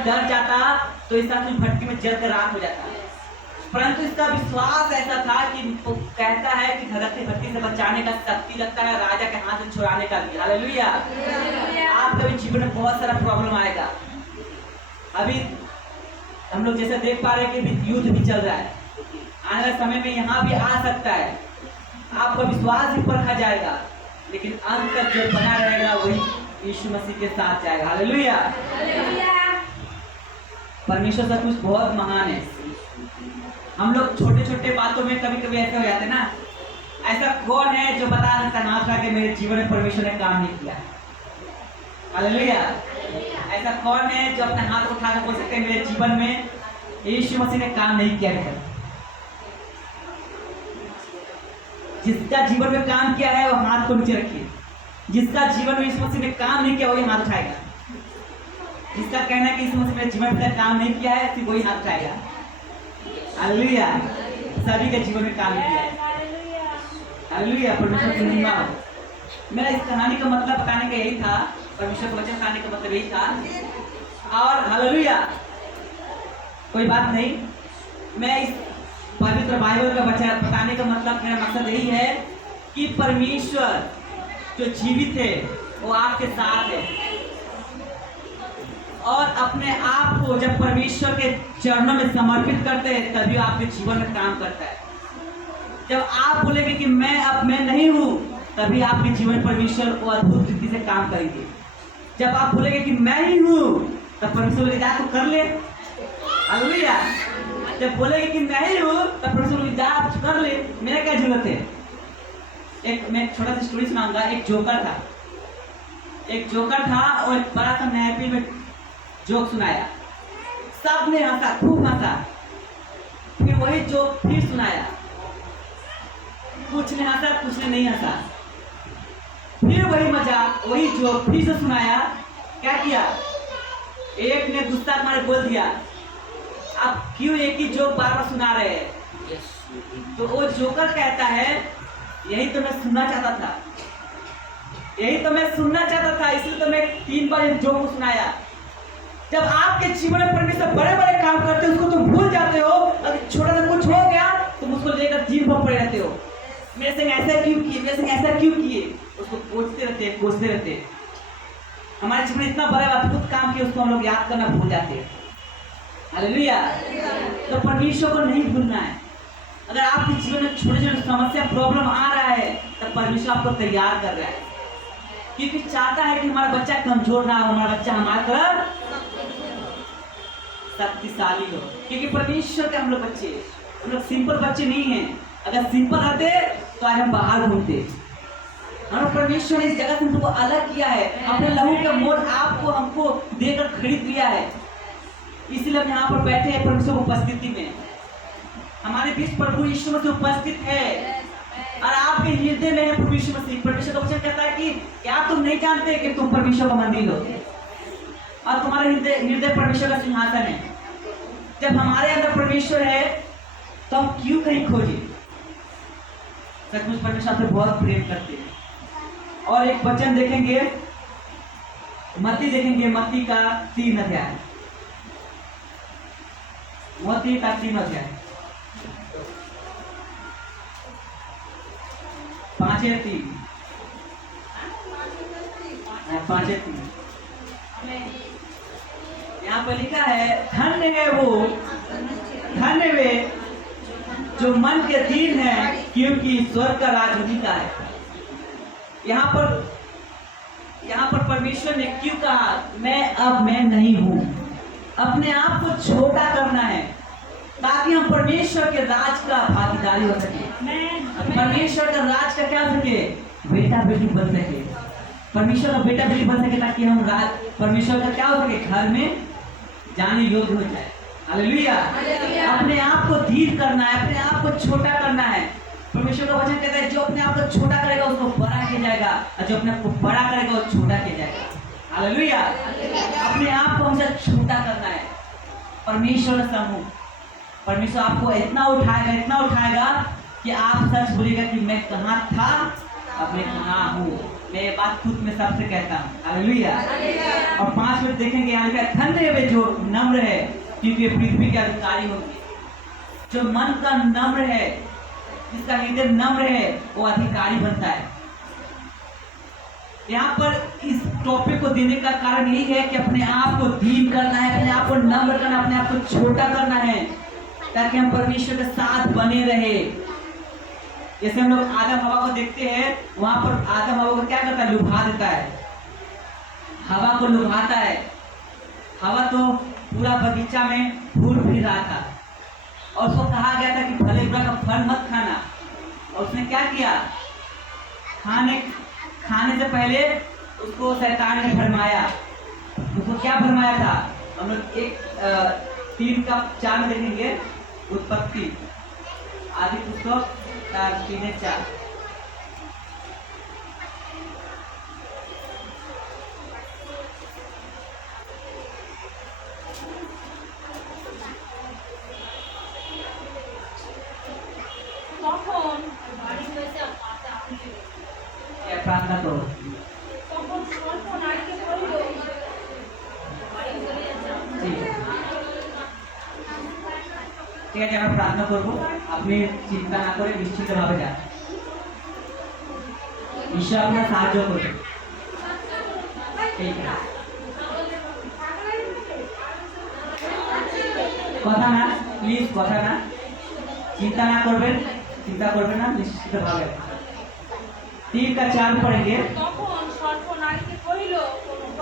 डर जाता तो इस भट्टी में जल कर राख हो जाता, परंतु इसका विश्वास ऐसा था कि वो कहता है कि धरती भट्टी से बचाने का शक्ति लगता है, राजा के हाथ से छुड़ाने का भी। हालेलुया। आपका भी जीवन में बहुत सारा प्रॉब्लम आएगा। अभी हम लोग जैसे देख पा रहे हैं कि युद्ध भी चल रहा है, आने वाले समय में यहाँ भी आ सकता है। आपका विश्वास भी परखा जाएगा, लेकिन अंत तक जो बना रहेगा वही यीशु मसीह के साथ जाएगा। हालेलुया। परमेश्वर सब कुछ बहुत महान है। हम लोग छोटे छोटे बातों में कभी कभी ऐसे हो जाते हैं ना, ऐसा कौन है जो बता सकता है ना कि मेरे जीवन में परमेश्वर ने काम नहीं किया? हालेलुया। ऐसा कौन है जो अपने हाथ उठा कर बोल सकते हैं मेरे जीवन में यीशु मसीह ने काम नहीं किया है? जिसका जीवन में काम किया है वो हाथ को नीचे रखिए। जिसका जीवन में यीशु मसीह ने काम नहीं किया वही हाथ उठाएगा। जिसका कहना है कि यीशु मसीह मेरे जीवन में काम नहीं किया है, सिर्फ वही हाथ उठाएगा। हालेलुया। सभी के जीवन में काम किया है। हालेलुया। परमेश्वर की महिमा हो। मेरा इस कहानी का मतलब बताने का यही था, परमेश्वर का वचन बताने का मतलब यही था। और हालेलुया, कोई बात नहीं, मैं इस पवित्र बाइबल का वचन बताने का मतलब, मेरा मकसद यही है कि परमेश्वर जो जीवित है वो आपके साथ है, और अपने आप को जब परमेश्वर के चरणों में समर्पित करते हैं तभी आपके जीवन में काम करता है। जब आप बोलेंगे कि मैं नहीं हूं, तभी आपके जीवन में परमेश्वर को अद्भुत रीति से काम करेंगे। जब आप बोलेंगे कि मैं ही हूं, तब परमेश्वर बोलेगा जा तू कर ले। हालेलुया। जब बोलेंगे कि मैं ही हूं, तब परमेश्वर बोलेगा जा कर ले, मेरा क्या जरूरत है। मैं एक छोटा सा स्टोरी सुनाऊंगा। एक जोकर था और एक बड़ा सा महफिल में जोक सुनाया। सबने हंसा, खूब हंसा। फिर वही जोक फिर सुनाया, कुछ ने हंसा, कुछ ने नहीं हंसा। फिर वही मजाक, वही जोक फिर से सुनाया। क्या किया? एक ने गुस्सा मारे बोल दिया, आप क्यों एक ही जोक बार बार सुना रहे हैं? तो वो जोकर कहता है, यही तो मैं सुनना चाहता था, इसलिए तो मैं 3 बार इस जोक को सुनाया। जब आपके जीवन में परमेश्वर बड़े बड़े काम करते हैं, उसको तुम भूल जाते हो। अगर छोटा सा कुछ हो गया तुम उसको लेकर दिन भर पड़े रहते हो, मेरे संग ऐसा क्यों किए, उसको कोसते रहते। हमारे जीवन में इतना बड़ा अद्भुत काम किया, उसको हम लोग याद करना भूल जाते हैं। हालेलुया। तो परमेश्वर को नहीं भूलना है। अगर आपके जीवन में छोटे छोटे समस्या प्रॉब्लम आ रहा है, तब परमेश्वर आपको तैयार कर रहा है, क्योंकि चाहता है कि हमारा बच्चा कमजोर ना हो, हमारा बच्चा हमारे तरफ शक्तिशाली हो। क्योंकि परमेश्वर के हम लोग बच्चे, हम लोग सिंपल बच्चे नहीं हैं। अगर सिंपल रहते तो आज हम बाहर घूमते। हम लोग परमेश्वर ने इस जगह से हमको अलग किया है, अपने लहू का मोल आपको हमको देकर खरीद लिया है। इसलिए हम यहाँ पर बैठे हैं परमेश्वर की उपस्थिति में। हमारे बीच प्रभु यीशु मसीह उपस्थित है और आपके हृदय में है प्रभु यीशु मसीह। परमेश्वर का वचन कहता है कि क्या तुम नहीं जानते कि तुम परमेश्वर का मंदिर हो और तुम्हारे हृदय परमेश्वर का सिंहासन है। जब हमारे अंदर परमेश्वर है तो हम क्यों कहीं खोजे? सचमुच परमेश्वर से बहुत प्रेम करते हैं। और एक वचन देखेंगे, मत्ती का 3 अध्याय, मत्ती का 3 अध्याय 5-3 यहाँ पर लिखा है, धन्य वे जो मन के दीन है, क्योंकि स्वर्ग का राज उन्हीं का है। यहाँ पर परमेश्वर ने क्यों कहा मैं नहीं हूं? अपने आप को छोटा करना है ताकि हम परमेश्वर के राज का भागीदारी हो सके। परमेश्वर का राज का क्या हो सके, बेटा बेटी बन सके, परमेश्वर का बेटा बेटी बन सके, ताकि हम राज परमेश्वर का क्या हो सके, घर में जाने योग्य हो जाए। हालेलुया। अपने आप को धीर करना है, अपने आप को छोटा करना है। परमेश्वर का वचन कहता है जो अपने आप को छोटा करेगा उसको बड़ा किया जाएगा, और जो अपने आप को बड़ा करेगा वो छोटा किया जाएगा। हालेलुया। अपने आप को हमसे छोटा करना है। परमेश्वर का समूह, परमेश्वर आपको इतना उठाएगा कि आप सच बोलेगा कि मैं कहाँ था, अब मैं कहाँ हूँ। मैं ये बात खुद में सबसे कहता हूँ। हालेलुया। और 5 मिनट देखेंगे यहाँ लिखा है, धन्य है वे जो नम्र है, क्योंकि पृथ्वी के अधिकारी होंगे। जो मन का नम्र है, जिसका हृदय नम्र है, वो अधिकारी बनता है। यहाँ पर इस टॉपिक को देने का कारण यही है कि अपने आप को दीन करना है, अपने आप को नम्र करना, अपने आप को छोटा करना है, ताकि हम परमेश्वर के साथ बने रहे। जैसे हम लोग आदम हवा को देखते हैं, वहां पर आदम हवा को क्या करता है, लुभा देता है, हवा को लुभाता है। हवा तो पूरा बगीचा में घूर फिर रहा था, और उसको कहा गया था कि भले बुरा का फल मत खाना, और उसने क्या किया, खाने से पहले उसको शैतान ने भरमाया। उसको क्या भरमाया था, हम लोग 3:4 में देखेंगे, उत्पत्ति आदि पुस्तक 3:4। प्रार्थना करो। ঠিক আছে, আমরা প্রার্থনা করবো। আপনি চিন্তা না করে নিশ্চিতভাবে যান, ঈশ্বর আপনার সাহায্য করবে। ঠিক আছে, কথা না, প্লিজ কথা না, চিন্তা না করবেন, চিন্তা করবেন না, নিশ্চিতভাবে। 3:4 पढ़ेंगे।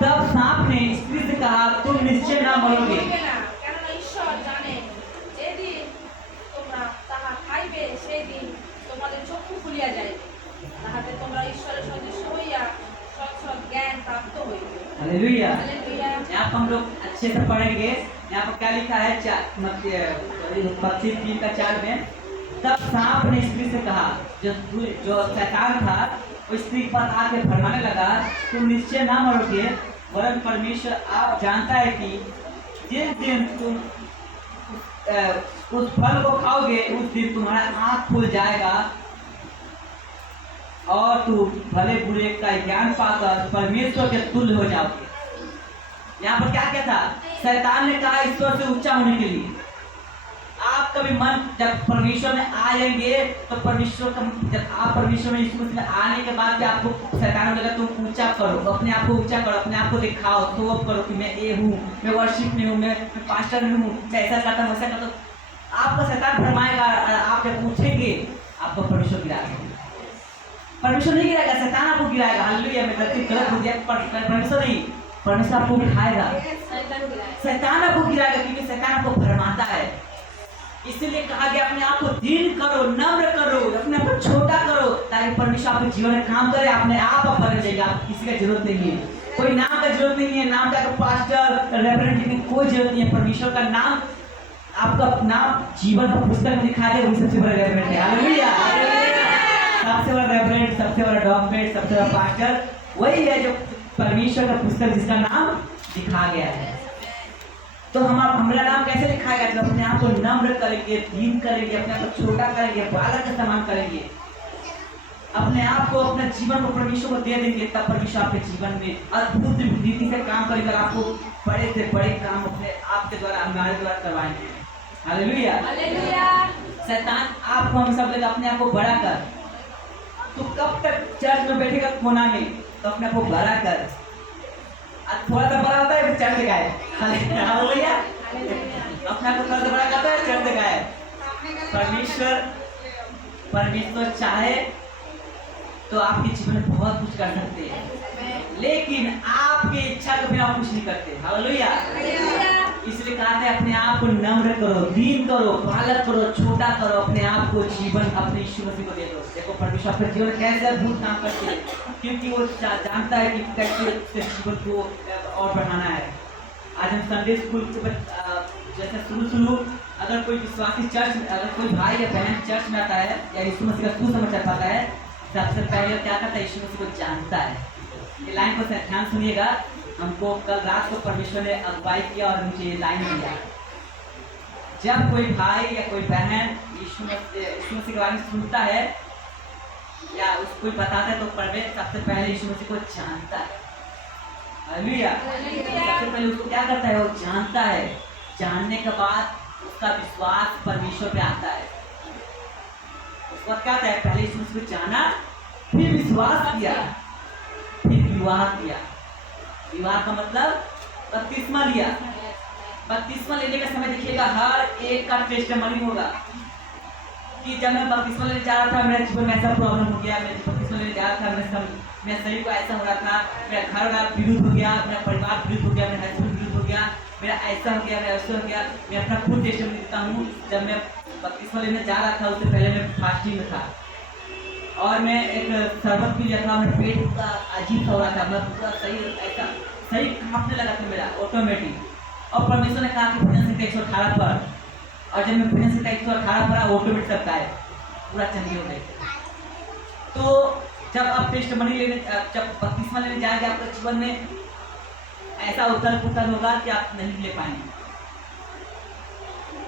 तब सांप ने स्त्री से कहा, तुम निश्चय ना मरोगे। हालेलुया। यहाँ पर हम लोग अच्छे से पढ़ेंगे। यहाँ पर क्या लिखा है, उत्पत्ति 3:4 में, तब सांप ने स्त्री से कहा, जो शैतान था वो स्त्री के पास आके भरमाने लगा, तुम निश्चय ना मरोगे, वरन परमेश्वर आप जानता है कि जिस दिन तुम उस फल को खाओगे उस दिन तुम्हारा आँख खुल जाएगा और तू भले बुरे का ज्ञान पाकर परमेश्वर के तुल्य हो जाओगे। यहाँ पर क्या था, शैतान ने कहा ईश्वर से ऊंचा होने के लिए। आपका भी मन जब परमेश्वर में आ जाएंगे तो परमेश्वर का, जब आप परमेश्वर में यीशु में आने के बाद आपको शैतान बोलेगा तुम ऊंचा करो, अपने आप को ऊंचा करो, अपने आप को दिखाओ, तो अब करो कि मैं ये हूँ, मैं वर्शिप में हूँ, मैं पास्टर में हूँ, ऐसा करता हूँ, वैसा करता हूँ। आपका शैतान भरमाएगा। आप जब पूछेंगे आपको परमेश्वर गिराएगा, परमेश्वर नहीं गिराएगा, शैतान आपको गिराएगा। हालेलुया। मैं गलत हो गया, परमेश्वर नहीं, परमेश्वर आपको उठाएगा, शैतान आपको गिराएगा, क्योंकि शैतान आपको भरमाता है। इसीलिए कहा गया अपने आप को दीन करो, नम्र करो, अपने आप को छोटा करो, ताकि परमेश्वर आपके जीवन में काम करे। अपने आप बन जाएगा, किसी का जरूरत नहीं है, कोई नाम का जरूरत नहीं है, नाम का पास्टर रेवरेंड की कोई जरूरत नहीं है। परमेश्वर का नाम, आपका नाम जीवन का पुस्तक में दिखा दे, वही सबसे बड़ा रेवरेंड है। हालेलुया। सबसे बड़ा रेवरेंड, सबसे बड़ा डॉक्टरेट, सबसे बड़ा पास्टर वही है जो परमेश्वर का पुस्तक जिसका नाम दिखा गया है। तो हमारा नाम कैसे लिखाएगा, जब अपने आप को नम्र करेंगे, दीन करेंगे, अपने आप को छोटा करेंगे, बालक का समान करेंगे, अपने आप को, अपने जीवन को परमेश्वर को दे देंगे, तब परमेश्वर आपके जीवन में अद्भुत रीति से काम करेगा। आपको बड़े से बड़े काम अपने आपके द्वारा, हमारे द्वारा करवाएंगे। हालेलुया। शैतान आपको हमेशा बोलेगा अपने आप को बड़ा कर। तो कब तक चर्च में बैठेगा कोना में, तो अपने आप को बड़ा कर। थोड़ा सा बड़ा होता है फिर चढ़ दिखाए। हालेलुया। अपना को थोड़ा सा बड़ा करता है, चढ़ दिखाए। परमेश्वर चाहे तो आपके जीवन में बहुत कुछ कर सकते हैं, लेकिन आपकी इच्छा के बिना कुछ नहीं करते। हालेलुया। इसलिए कहा है अपने आप को नम्र करो, दीन करो, बालक करो, छोटा करो अपने आप को, जीवन अपने यीशु मसीह को दे दो। देखो परमेश्वर आपका जीवन कैसे अद्भुत काम करते हैं, क्योंकि वो जानता है कि कैसे उसके जीवन को और बढ़ाना है। आज हम संडे स्कूल के जैसे शुरू अगर कोई विश्वासी चर्च, अगर कोई भाई या बहन चर्च में आता है या यीशु मसीह का सुसमाचार पाता है, सबसे पहले क्या करता है, यीशु मसीह को जानता है। ये लाइन को ध्यान सुनिएगा, हमको कल रात को परमेश्वर ने अगुवाई किया और मुझे ये लाइन दिया। जब कोई भाई या कोई बहन यीशु मसीह के बारे में सुनता है या उसको कोई बताता है, तो परमेश्वर सबसे पहले यीशु मसीह को जानता है। हालेलुया। सबसे पहले उसको क्या करता है, वो जानता है। जानने के बाद उसका विश्वास परमेश्वर पे आता है। उसके बाद क्या होता है, पहले यीशु मसीह को जाना, फिर विश्वास किया, फिर विवाह किया। विवाह का मतलब बपतिस्मा लिया। बपतिस्मा लेने का समय देखिएगा हर एक का टेस्टिमनी होगा कि जब मैं बपतिस्मा लेने जा रहा था, मेरे जीवन में ऐसा प्रॉब्लम हो गया, मैं बपतिस्मा लेने जा रहा था, मेरे शरीर को ऐसा हो रहा था, मेरा घर का विरुद्ध हो गया, मेरा परिवार विरुद्ध हो गया, मेरा हस्बैंड विरुद्ध हो गया, मेरा ऐसा हो गया, मेरा ऐसा हो गया। मैं अपना खुद टेस्टिमनी देता हूँ। जब मैं बपतिस्मा लेने जा रहा था, उससे पहले मैं फास्टिंग में था और मैं एक शरबत पी लिया था, मेरा पेट पूरा अजीब सा हो रहा था, मैं पूरा सही कांपने लगा था मेरा ऑटोमेटिक। और परमेश्वर ने कहा कि भजन संहिता 118 पर, और जब मैं भजन संहिता 118 पर ऑटोमेटिक सबका है पूरा चंगी हो गई। तो जब आप टेस्टिमनी लेने, जब बपतिस्मा लेने जाएंगे, आपके जीवन में ऐसा उथल पुथल होगा कि आप नहीं ले पाएंगे।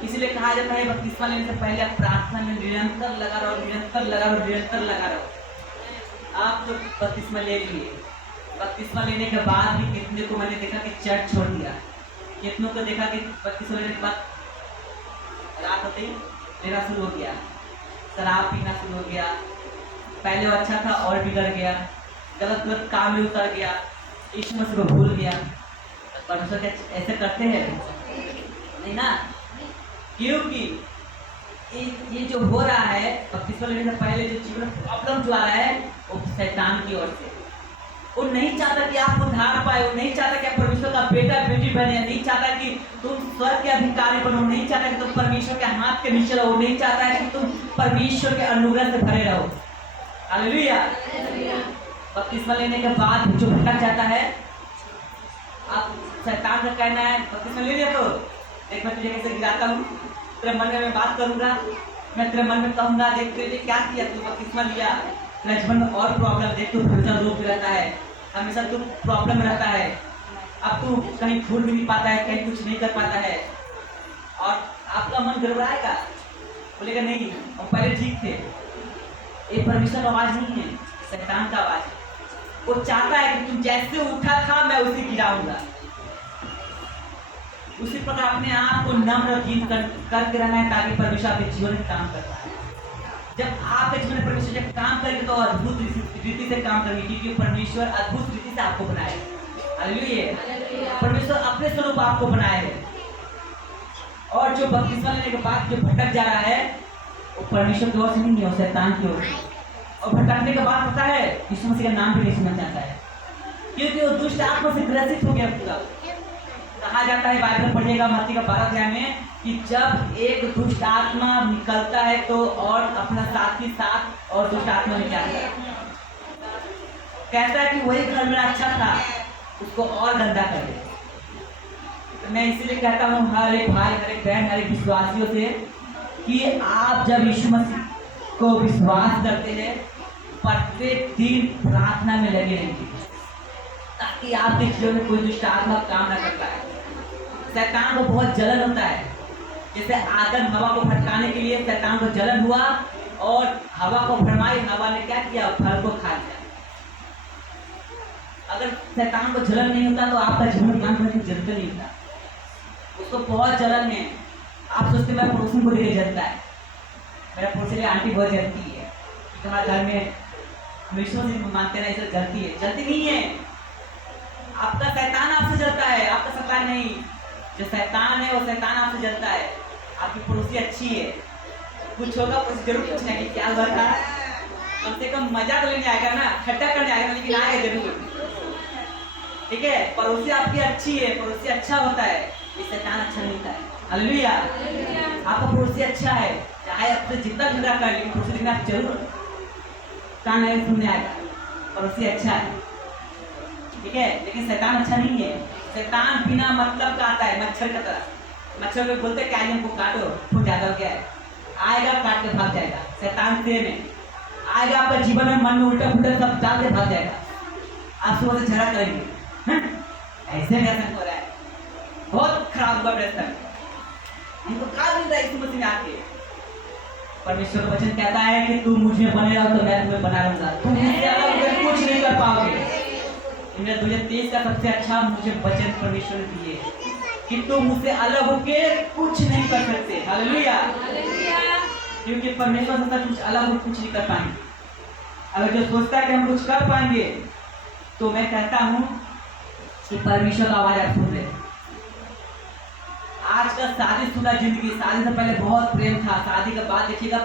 इसलिए कहा जाता है बपतिस्मा लेने से पहले आप प्रार्थना में निरंतर लगा रहो, निरंतर लगा रहो, निरंतर लगा रहो। आप जो बपतिस्मा ले लिए, बपतिस्मा लेने के बाद भी कितने को मैंने देखा कि चर्च छोड़ दिया, कितनों को देखा कि बपतिस्मा लेने के बाद रात होते ही लेना शुरू हो गया, शराब पीना शुरू हो गया, पहले वो अच्छा था और बिगड़ गया, गलत गलत काम में उतर गया, यीशु मसीह को भूल गया। परमेश्वर ऐसे करते हैं नहीं ना, क्योंकि ये जो हो रहा है बपतिस्मा लेने से पहले जो जीवन प्रॉब्लम जो आ रहा है, वो शैतान की ओर से। वो नहीं चाहता कि आप उद्धार पाए, वो नहीं चाहता कि आप परमेश्वर का बेटा बेटी बने, नहीं चाहता कि तुम स्वर्ग के अधिकारी बनो, नहीं चाहता कि तुम परमेश्वर के हाथ के नीचे रहो, नहीं चाहता है कि तुम परमेश्वर के अनुग्रह से भरे रहो। हालेलुया। बपतिस्मा लेने के बाद जो भटक जाता है, आप शैतान का कहना है बपतिस्मा ले लिया तो देख मैं तुझे कैसे गिराता हूँ, तेरे मन में मैं बात करूंगा, मैं तेरे मन में कहूंगा, देख तुझे क्या किया, तू बपतिस्मा लिया, तेरे जीवन में और प्रॉब्लम, देख तू हमेशा रोग रहता है, हमेशा तू प्रॉब्लम में रहता है, अब तू कहीं भूल भी नहीं पाता है, कहीं कुछ नहीं कर पाता है, और आपका मन गड़बड़ाएगा, बोलेगा नहीं हम पहले ठीक थे। ये परमेश्वर का आवाज नहीं है, शैतान का आवाज है। वो चाहता है कि तुम जैसे उठा था मैं उसे गिराऊंगा। उसी प्रकार अपने आप को नम्र और दीन करके रहना है, ताकि परमेश्वर आपके जीवन में काम करता है। जब आपके जीवन में परमेश्वर जब काम करेंगे तो अद्भुत रीति से काम करेंगे, क्योंकि परमेश्वर अद्भुत रीति से आपको बनाए। हालेलुया। परमेश्वर अपने स्वरूप आपको बनाए है। और जो बपतिस्मा लेने के बाद जो भटक जा रहा है, वो परमेश्वर की ओर से नहीं है, शैतान की ओर से। और भटकने के बाद पता है यीशु मसीह का नाम भी नहीं सुनना चाहता है, क्योंकि वो दुष्ट आत्मा से ग्रसित हो गया पूरा। कहा जाता है बाइबल में पढ़िएगा मत्ती का 12 अध्याय में कि जब एक दुष्ट आत्मा निकलता है तो और अपना साथी साथ और दुष्ट आत्मा निकलता है, कहता है कि वही घर में अच्छा था उसको और गंदा कर दे। तो मैं इसीलिए कहता हूँ हर एक भाई, हर एक बहन, हर एक विश्वासियों से कि आप जब यीशु मसीह को विश्वास करते हैं, प्रत्येक दिन प्रार्थना में लगे रहेंगे, ताकि आपके जीवन में कोई दुष्ट आत्मा काम न कर पाए। शैतान को बहुत जलन होता है, जैसे आदम हवा को भटकाने के लिए शैतान को जलन हुआ और हवा को भरमाई, हवा ने क्या किया, फल को खा लिया। अगर शैतान को जलन नहीं होता तो आपका जीवन काम करने की जरूरत नहीं होता। उसको बहुत जलन है। आप सोचते मेरा पड़ोसी को लेकर जलता है, मेरा पड़ोसी आंटी बहुत जलती है, हमारे घर में विष्णु जी मानते नहीं, इसे जलती है, जलती नहीं है। आपका शैतान आपसे जलता है, आपका शैतान नहीं। जो शैतान है वो शैतान आपसे जलता है। आपकी पड़ोसी अच्छी है, कुछ होगा कुछ जरूर पूछना कि क्या हुआ था, कम से कम मजा तो लेने आएगा ना, ठट्टा करने आएगा, लेकिन आएगा जरूर। ठीक है, पड़ोसी आपकी अच्छी है, पड़ोसी अच्छा होता है, ये शैतान अच्छा नहीं होता है। हालेलुया। हालेलुया। आपका पड़ोसी अच्छा है, चाहे आपसे जितना झगड़ा कर लेकिन दूसरे दिन आप जरूर कान नहीं सुनने आएगा, पड़ोसी अच्छा है, ठीक है। लेकिन शैतान अच्छा नहीं है। शैतान बिना मतलब का आता है, मच्छर का तरह। मच्छर को बोलते क्या हमको काटो, खून ज्यादा हो गया है, आएगा काट के भाग जाएगा। शैतान सेम है, आएगा आपका जीवन में मन में उल्टा पुल्टा सब डाल के भाग जाएगा, आप सुबह से झगड़ा करेंगे। हैं? ऐसे व्यसन हो रहा है, बहुत खराब हुआ व्यसन। हमको खा मिल रहा है इस मसीह में आके। परमेश्वर का वचन कहता है कि तू मुझ में बने रहो तो मैं तुम्हें बना रहूंगा, तुम मुझसे अलग होकर कुछ नहीं कर पाओगे। मेरा 2023 का सबसे अच्छा मुझे वचन परमेश्वर ने दिए कि तुम मुझसे अलग होके कुछ नहीं कर सकते। हालेलुया। हालेलुया। क्योंकि परमेश्वर से सब कुछ अलग होकर कुछ नहीं कर पाएंगे। अगर जो सोचता है कि हम कुछ कर पाएंगे, तो मैं कहता हूं कि परमेश्वर का आवाज आप सुन ले। आज का शादीशुदा जिंदगी, शादी से पहले बहुत प्रेम था, शादी के बाद देखिएगा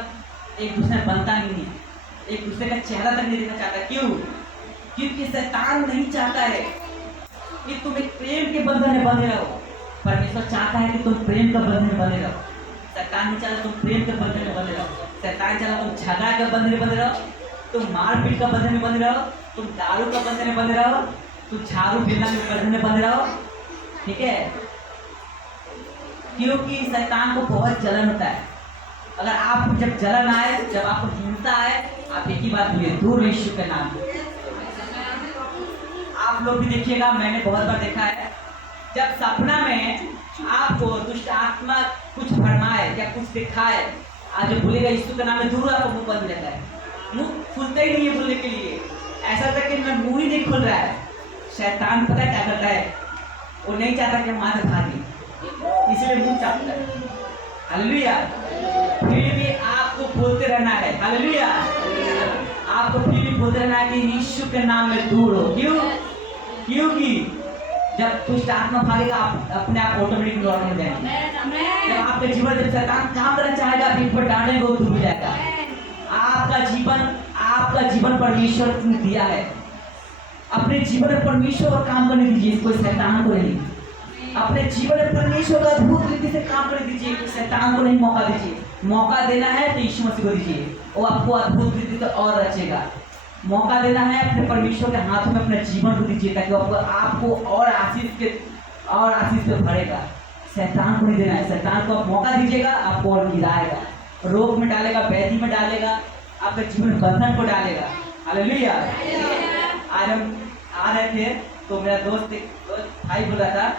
एक दूसरे बनता नहीं है, एक दूसरे का चेहरा तक नहीं देखना चाहता। क्यों? क्योंकि शैतान नहीं चाहता है कि तुम एक प्रेम के बंधन में बंधे रहो। परमेश्वर चाहता है कि तुम प्रेम के बंधन में बंधे रहो। शैतान नहीं चाहता तुम प्रेम के बंधन में बंधे रहो। शैतान चाहता तुम झगड़ा के बंधन में बंधे रहो, तुम मारपीट का बंधन में बंधे रहो, तुम दारू का बंधन में बंधे रहो, तुम झाड़ू बिना के बंधन में बंधे रहो, ठीक है। क्योंकि शैतान को बहुत जलन होता है। अगर आपको जब जलन आए, जब आपको हिंसा आए, आप एक ही बात बोलिए, दूर यीशु के नाम। आप लोग भी देखिएगा, मैंने बहुत बार देखा है, जब सपना में आपको दुष्ट आत्मा कुछ फरमाए या कुछ दिखाए, आज जो बोलेगा यीशु के नाम में, दूर आपको मुंह बंद रहता है, मुंह खुलता ही नहीं है बोलने के लिए। ऐसा था कि मैं मुंह ही नहीं खुल रहा है। शैतान पता क्या करता है, वो नहीं चाहता कि हम वहां से भागे, इसलिए मुंह चाहता है। हालेलुया। फिर भी आपको बोलते रहना है, हालेलुया। आपको फिर भी बोलते रहना है कि यीशु के नाम में दूर हो। क्यों? क्योंकि जब दुष्ट आत्मा भागेगा, आप अपने आप ऑटोमेटिक नॉर्मल हो जाएंगे। जब आपके जीवन जब शैतान काम करना चाहेगा, आप इन पर डालेंगे, वो दूर हो जाएगा। आपका जीवन परमेश्वर ने दिया है। अपने जीवन में परमेश्वर का काम करने दीजिए, कोई शैतान को नहीं। अपने जीवन में परमेश्वर का अद्भुत रीति से काम करने दीजिए, शैतान को नहीं मौका दीजिए। मौका देना है तो यीशु मसीह को दीजिए, वो आपको अद्भुत रीति से और रचेगा। मौका देना है अपने परमेश्वर के हाथों में अपने जीवन को दीजिए, ताकि आपको और आशीष से भरेगा। शैतान को नहीं देना है। शैतान को आप मौका दीजिएगा, आपको और गिराएगा, रोग में डालेगा, व्याधि में डालेगा, आपके जीवन में बंधन को डालेगा। हालेलुया। आज हम आ रहे थे तो मेरा दोस्त भाई बोल रहा था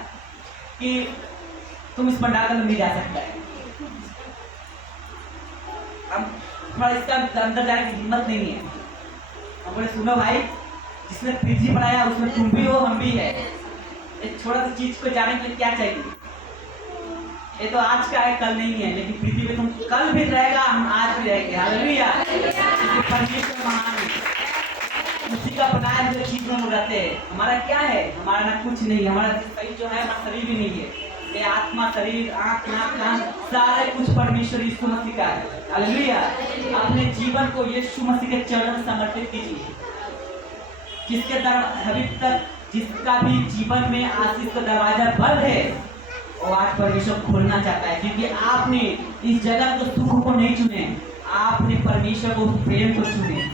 कि तुम इस पंडाल में नहीं जा सकता है। हम थोड़ा इसका अंदर जाने की हिम्मत नहीं है। हम बोले सुनो भाई, जिसने पृथ्वी बनाया उसमें तुम भी हो, हम भी है। एक छोटा सी चीज को जाने के लिए क्या चाहिए? ये तो आज का है, कल नहीं है, लेकिन पृथ्वी पे तुम कल भी रहेगा, हम आज भी रहेंगे। हालेलुया। परमेश्वर महान है, उसी का बनाया जो चीज में हम रहते हैं। हमारा क्या है? हमारा ना कुछ नहीं है। हमारा शरीर जो है, हमारा शरीर भी नहीं है। ये आत्मा, शरीर, आंख, नाक, कान, सारे कुछ परमेश्वर यीशु मसीह का है। हालेलुया। अपने जीवन को यीशु मसीह के चरणों में समर्पित कीजिए। जिसके अभी तक जिसका भी जीवन में आशीष का दरवाजा बंद है, वो आज परमेश्वर खोलना चाहता है। क्योंकि आपने इस जगत को, सुख को नहीं चुने, आपने परमेश्वर को, प्रेम को चुने,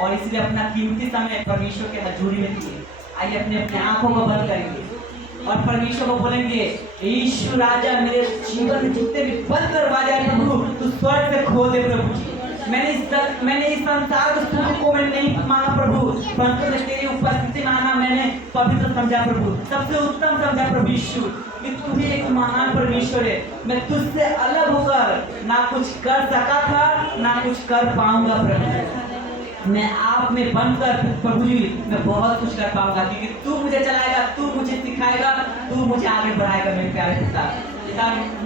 और इसलिए अपना कीमती समय परमेश्वर के हजूरी में दिए। आइए अपने आंखों को बंद करेंगे और परमेश्वर को बोलेंगे, यीशु राजा, मेरे जीवन में जितने भी बंद दरवाजे हैं प्रभु, तू स्वर्ग से खोल दे प्रभु जी। मैंने इस संसार के सुख को मैंने नहीं मांगा प्रभु, परंतु तेरी उपस्थिति मांगा मैंने पवित्र समझा प्रभु, सबसे उत्तम समझा प्रभु यीशु, कि तू ही एक महान परमेश्वर है। मैं तुझसे अलग होकर ना कुछ कर सका था, ना कुछ कर पाऊंगा प्रभु। मैं आप में बनकर प्रभु जी मैं बहुत कुछ कर पाऊंगा, क्योंकि तू मुझे चलाएगा, तू मुझे सिखाएगा, तू मुझे आगे बढ़ाएगा। मेरे प्यारे पिता,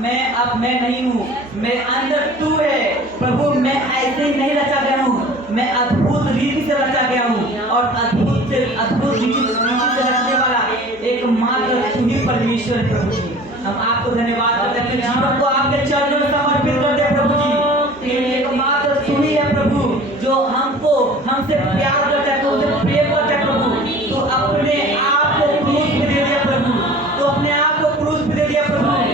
मैं नहीं हूँ, मेरे अंदर तू है प्रभु। मैं ऐसे ही नहीं रचा गया हूँ, मैं अद्भुत रीति से रचा गया हूँ, और अद्भुत रीति से रचने वाला एकमात्र तू ही परमेश्वर है प्रभु जी। हम आपको धन्यवाद करते हैं, जीवन को आपके चरणों में समर्पित करते हैं प्रभु जी। एकमात्र तू ही है प्रभु, जो हमसे प्यार करता है, तुमसे प्रेम करता है प्रभु। तो अपने आप को क्रूस पे दे दिया प्रभु, तो अपने आप को क्रूस पे दे दिया प्रभु।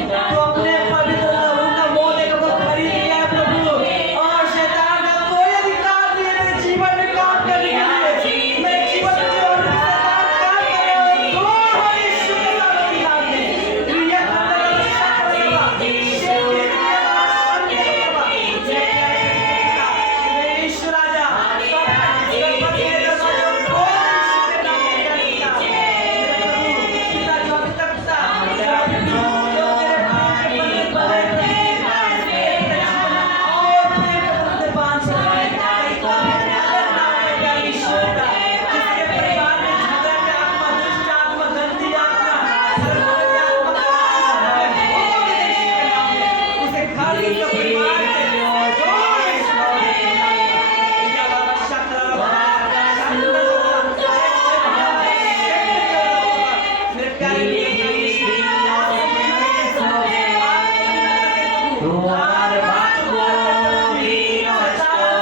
তোমার ভাগ্য বিনষ্ট হবে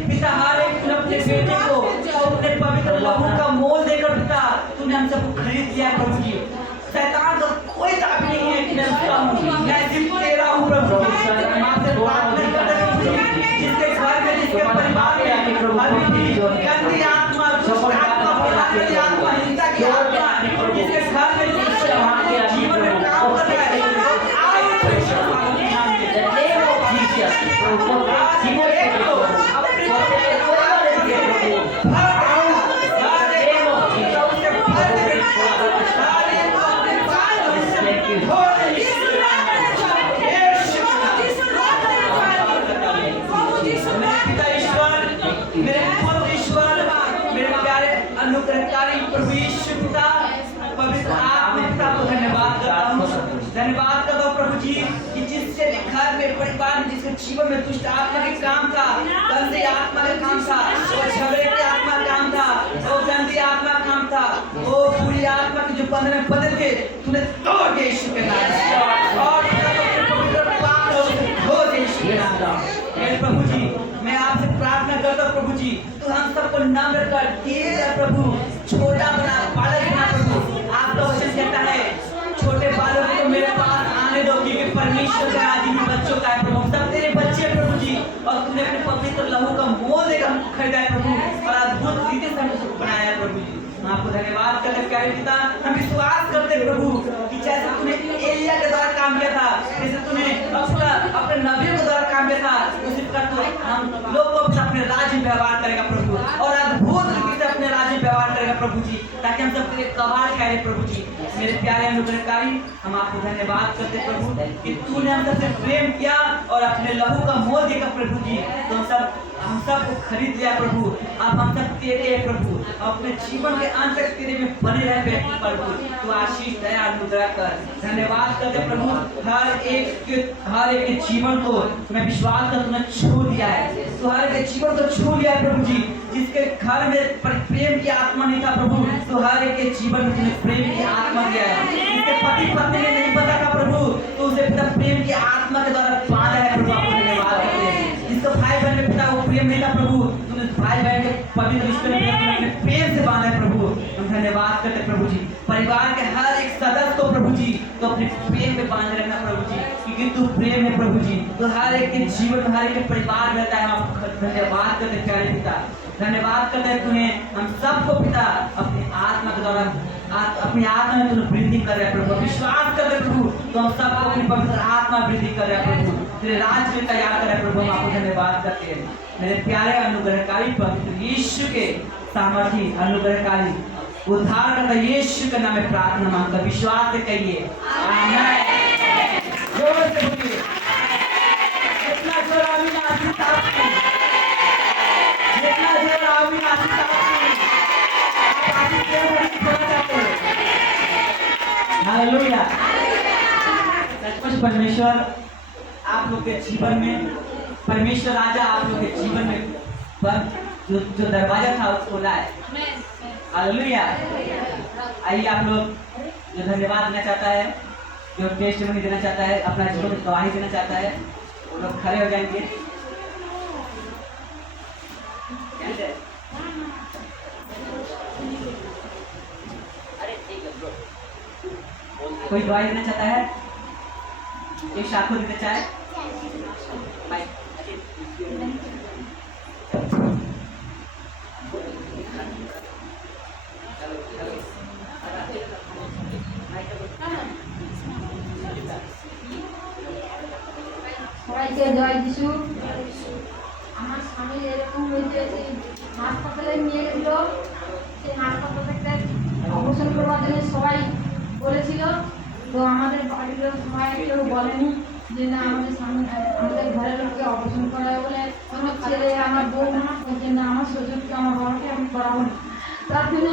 पिता हर एक अपने बेटे को अपने पवित्र लहू का मोल देकर पिता तूने हम सबको खरीद लिया प्रभु जी। शैतान का कोई ताकत नहीं है कि मैं उसका हूँ, मैं सिर्फ तेरा हूँ प्रभु। हम आपसे प्रार्थना करते हैं प्रभु जी, जिसके घर में जिसके परिवार में अभी भी गंदी आत्मा, दुष्ट आत्मा, बुराई आत्मा, हिंसा की आत्मा जिसके घर में जिसके जीवन में काम कर रहा है, आज परमेश्वर के नाम में अनुग्रहकारी प्रभु यीशु पिता पवित्र आत्मा पिता को धन्यवाद करता हूँ प्रभु जी कि जिससे घर में परिवार में जिसके जीवन में दुष्ट आत्मा के काम था, गंदी आत्मा का काम था, वो झगड़े की आत्मा का काम था, वो गंदी आत्मा का काम था, वो बुरी आत्मा के जो बंधन में बदल के तूने तोड़ के यीशु के नाम और पवित्र पाप धो दे यीशु के नाम। प्रभु जी मैं आपसे प्रार्थना करता हूँ प्रभु जी, तू हम सबको नम्र कर दिए प्रभु, छोटा बना बालक बना प्रभु। आपका वचन कहता है छोटे बालक को मेरे पास आने दो क्योंकि परमेश्वर का राज इन बच्चों का है प्रभु। हम सब तेरे बच्चे प्रभु जी और तूने अपने पवित्र लहू का मोल देकर हमको खरीदा है प्रभु और अद्भुत रीति से हमको बनाया है प्रभु जी। हम आपको धन्यवाद करते हैं प्यारे पिता, हम विश्वास करते हैं प्रभु कि जैसे तूने एलिया के द्वारा काम किया था, जैसे तूने अपने नबियों के द्वारा काम किया था, उसी प्रकार तू हम लोग को अपने राज्य में व्यवहार करेगा प्रभु और अद्भुत रीति से अपने राज्य में व्यवहार करेगा प्रभु जी, ताकि हम सब तेरे कबाड़ खाए प्रभु जी। मेरे प्यारे अनुग्रहकारी हम आपको धन्यवाद करते प्रभु कि तूने हम सबसे प्रेम किया और अपने लहू का मोल देकर प्रभु जी तो हम सबको खरीद लिया प्रभु। अब हम सब तेरे हैं प्रभु, अपने जीवन के अंत तक तेरे में बने रहे प्रभु। तू आशीष दया अनुग्रह कर। धन्यवाद करते प्रभु हर एक के जीवन को मैं विश्वास कर तूने छू लिया है, तो हर एक जीवन को छू लिया है प्रभु जी। जिसके घर में प्रेम की आत्मा नहीं था प्रभु, तो हर एक के जीवन में तूने प्रेम की आत्मा दिया है। जिसके पति पत्नी ने नहीं पता था प्रभु, तो उसे पिता प्रेम की आत्मा के द्वारा बांधा है प्रभु। आपको धन्यवाद करते हैं। जिसको भाई बहन में पिता वो प्रेम नहीं था प्रभु, तूने भाई बहन के पवित्र रिश्ते में अपने प्रेम से बांधा है प्रभु। हम धन्यवाद करते प्रभु जी। परिवार के हर एक सदस्य को प्रभु जी तो अपने प्रेम में बांध रखना प्रभु जी, क्योंकि तू प्रेम है प्रभु जी। तो हर एक के जीवन में हर एक के परिवार में रहता है। हम धन्यवाद करते प्यारे पिता, धन्यवाद करते हैं तूने हम सबको पिता अपनी आत्मा के द्वारा अपनी आत्मा में तूने वृद्धि कर रहे प्रभु। विश्वास कर रहे प्रभु तो हम सबको अपनी पवित्र आत्मा वृद्धि कर रहे प्रभु, तेरे राज में तैयार कर रहे प्रभु। हम आपको धन्यवाद करते हैं। मेरे प्यारे अनुग्रहकारी पवित्र यीशु के सामर्थी अनुग्रहकारी उद्धार करता यीशु के नाम में प्रार्थना मांगकर विश्वास से कहिए आमीन। जोर से बोलिए, जितना जोर आमीन आशीष आपकी, जितना जोर आमीन आशीष आपकी। आप आशीष के लिए थोड़ा चाहते हैं। हालेलुया। सचमुच परमेश्वर आप लोग के जीवन में, परमेश्वर राजा आप लोग के जीवन में बंद जो दरवाजा था उसको खोला है। हालेलुया। आइए आप लोग जो धन्यवाद देना चाहता है, जो टेस्टिमनी देना चाहता है, अपना जीवन में गवाही देना चाहता है, वो लोग खड़े हो जाएंगे। अरे ठीक है ब्रो। कोई दवाई देना चाहता है? एक शाखो देना चाहे? भाई, সবাইকে জয় যিশু। আমার স্বামী এরকম হয়েছে যে হাসপাতালে নিয়ে গেছিল, সেই হাসপাতাল থেকে অপারেশন করবার জন্য সবাই বলেছিল, তো আমাদের বাড়ির লোক সবাই কেউ বলেনি যে না আমাদের স্বামী আমাদের ঘরের লোককে অপারেশন করাবে বলে আমার ছেলে আমার বউ মা বলছে না আমার শ্বশুরকে আমার বাবাকে আমি করাবো না। তার জন্য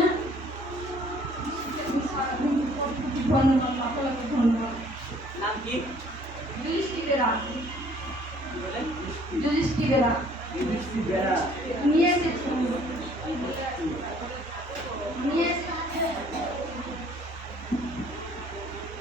ধন্যবাদ, আপনাকে ধন্যবাদ। नाम की? যুধিষ্ঠিরেরা बोले? যুধিষ্ঠিরেরা युधिष्ठिर बेरा। উনি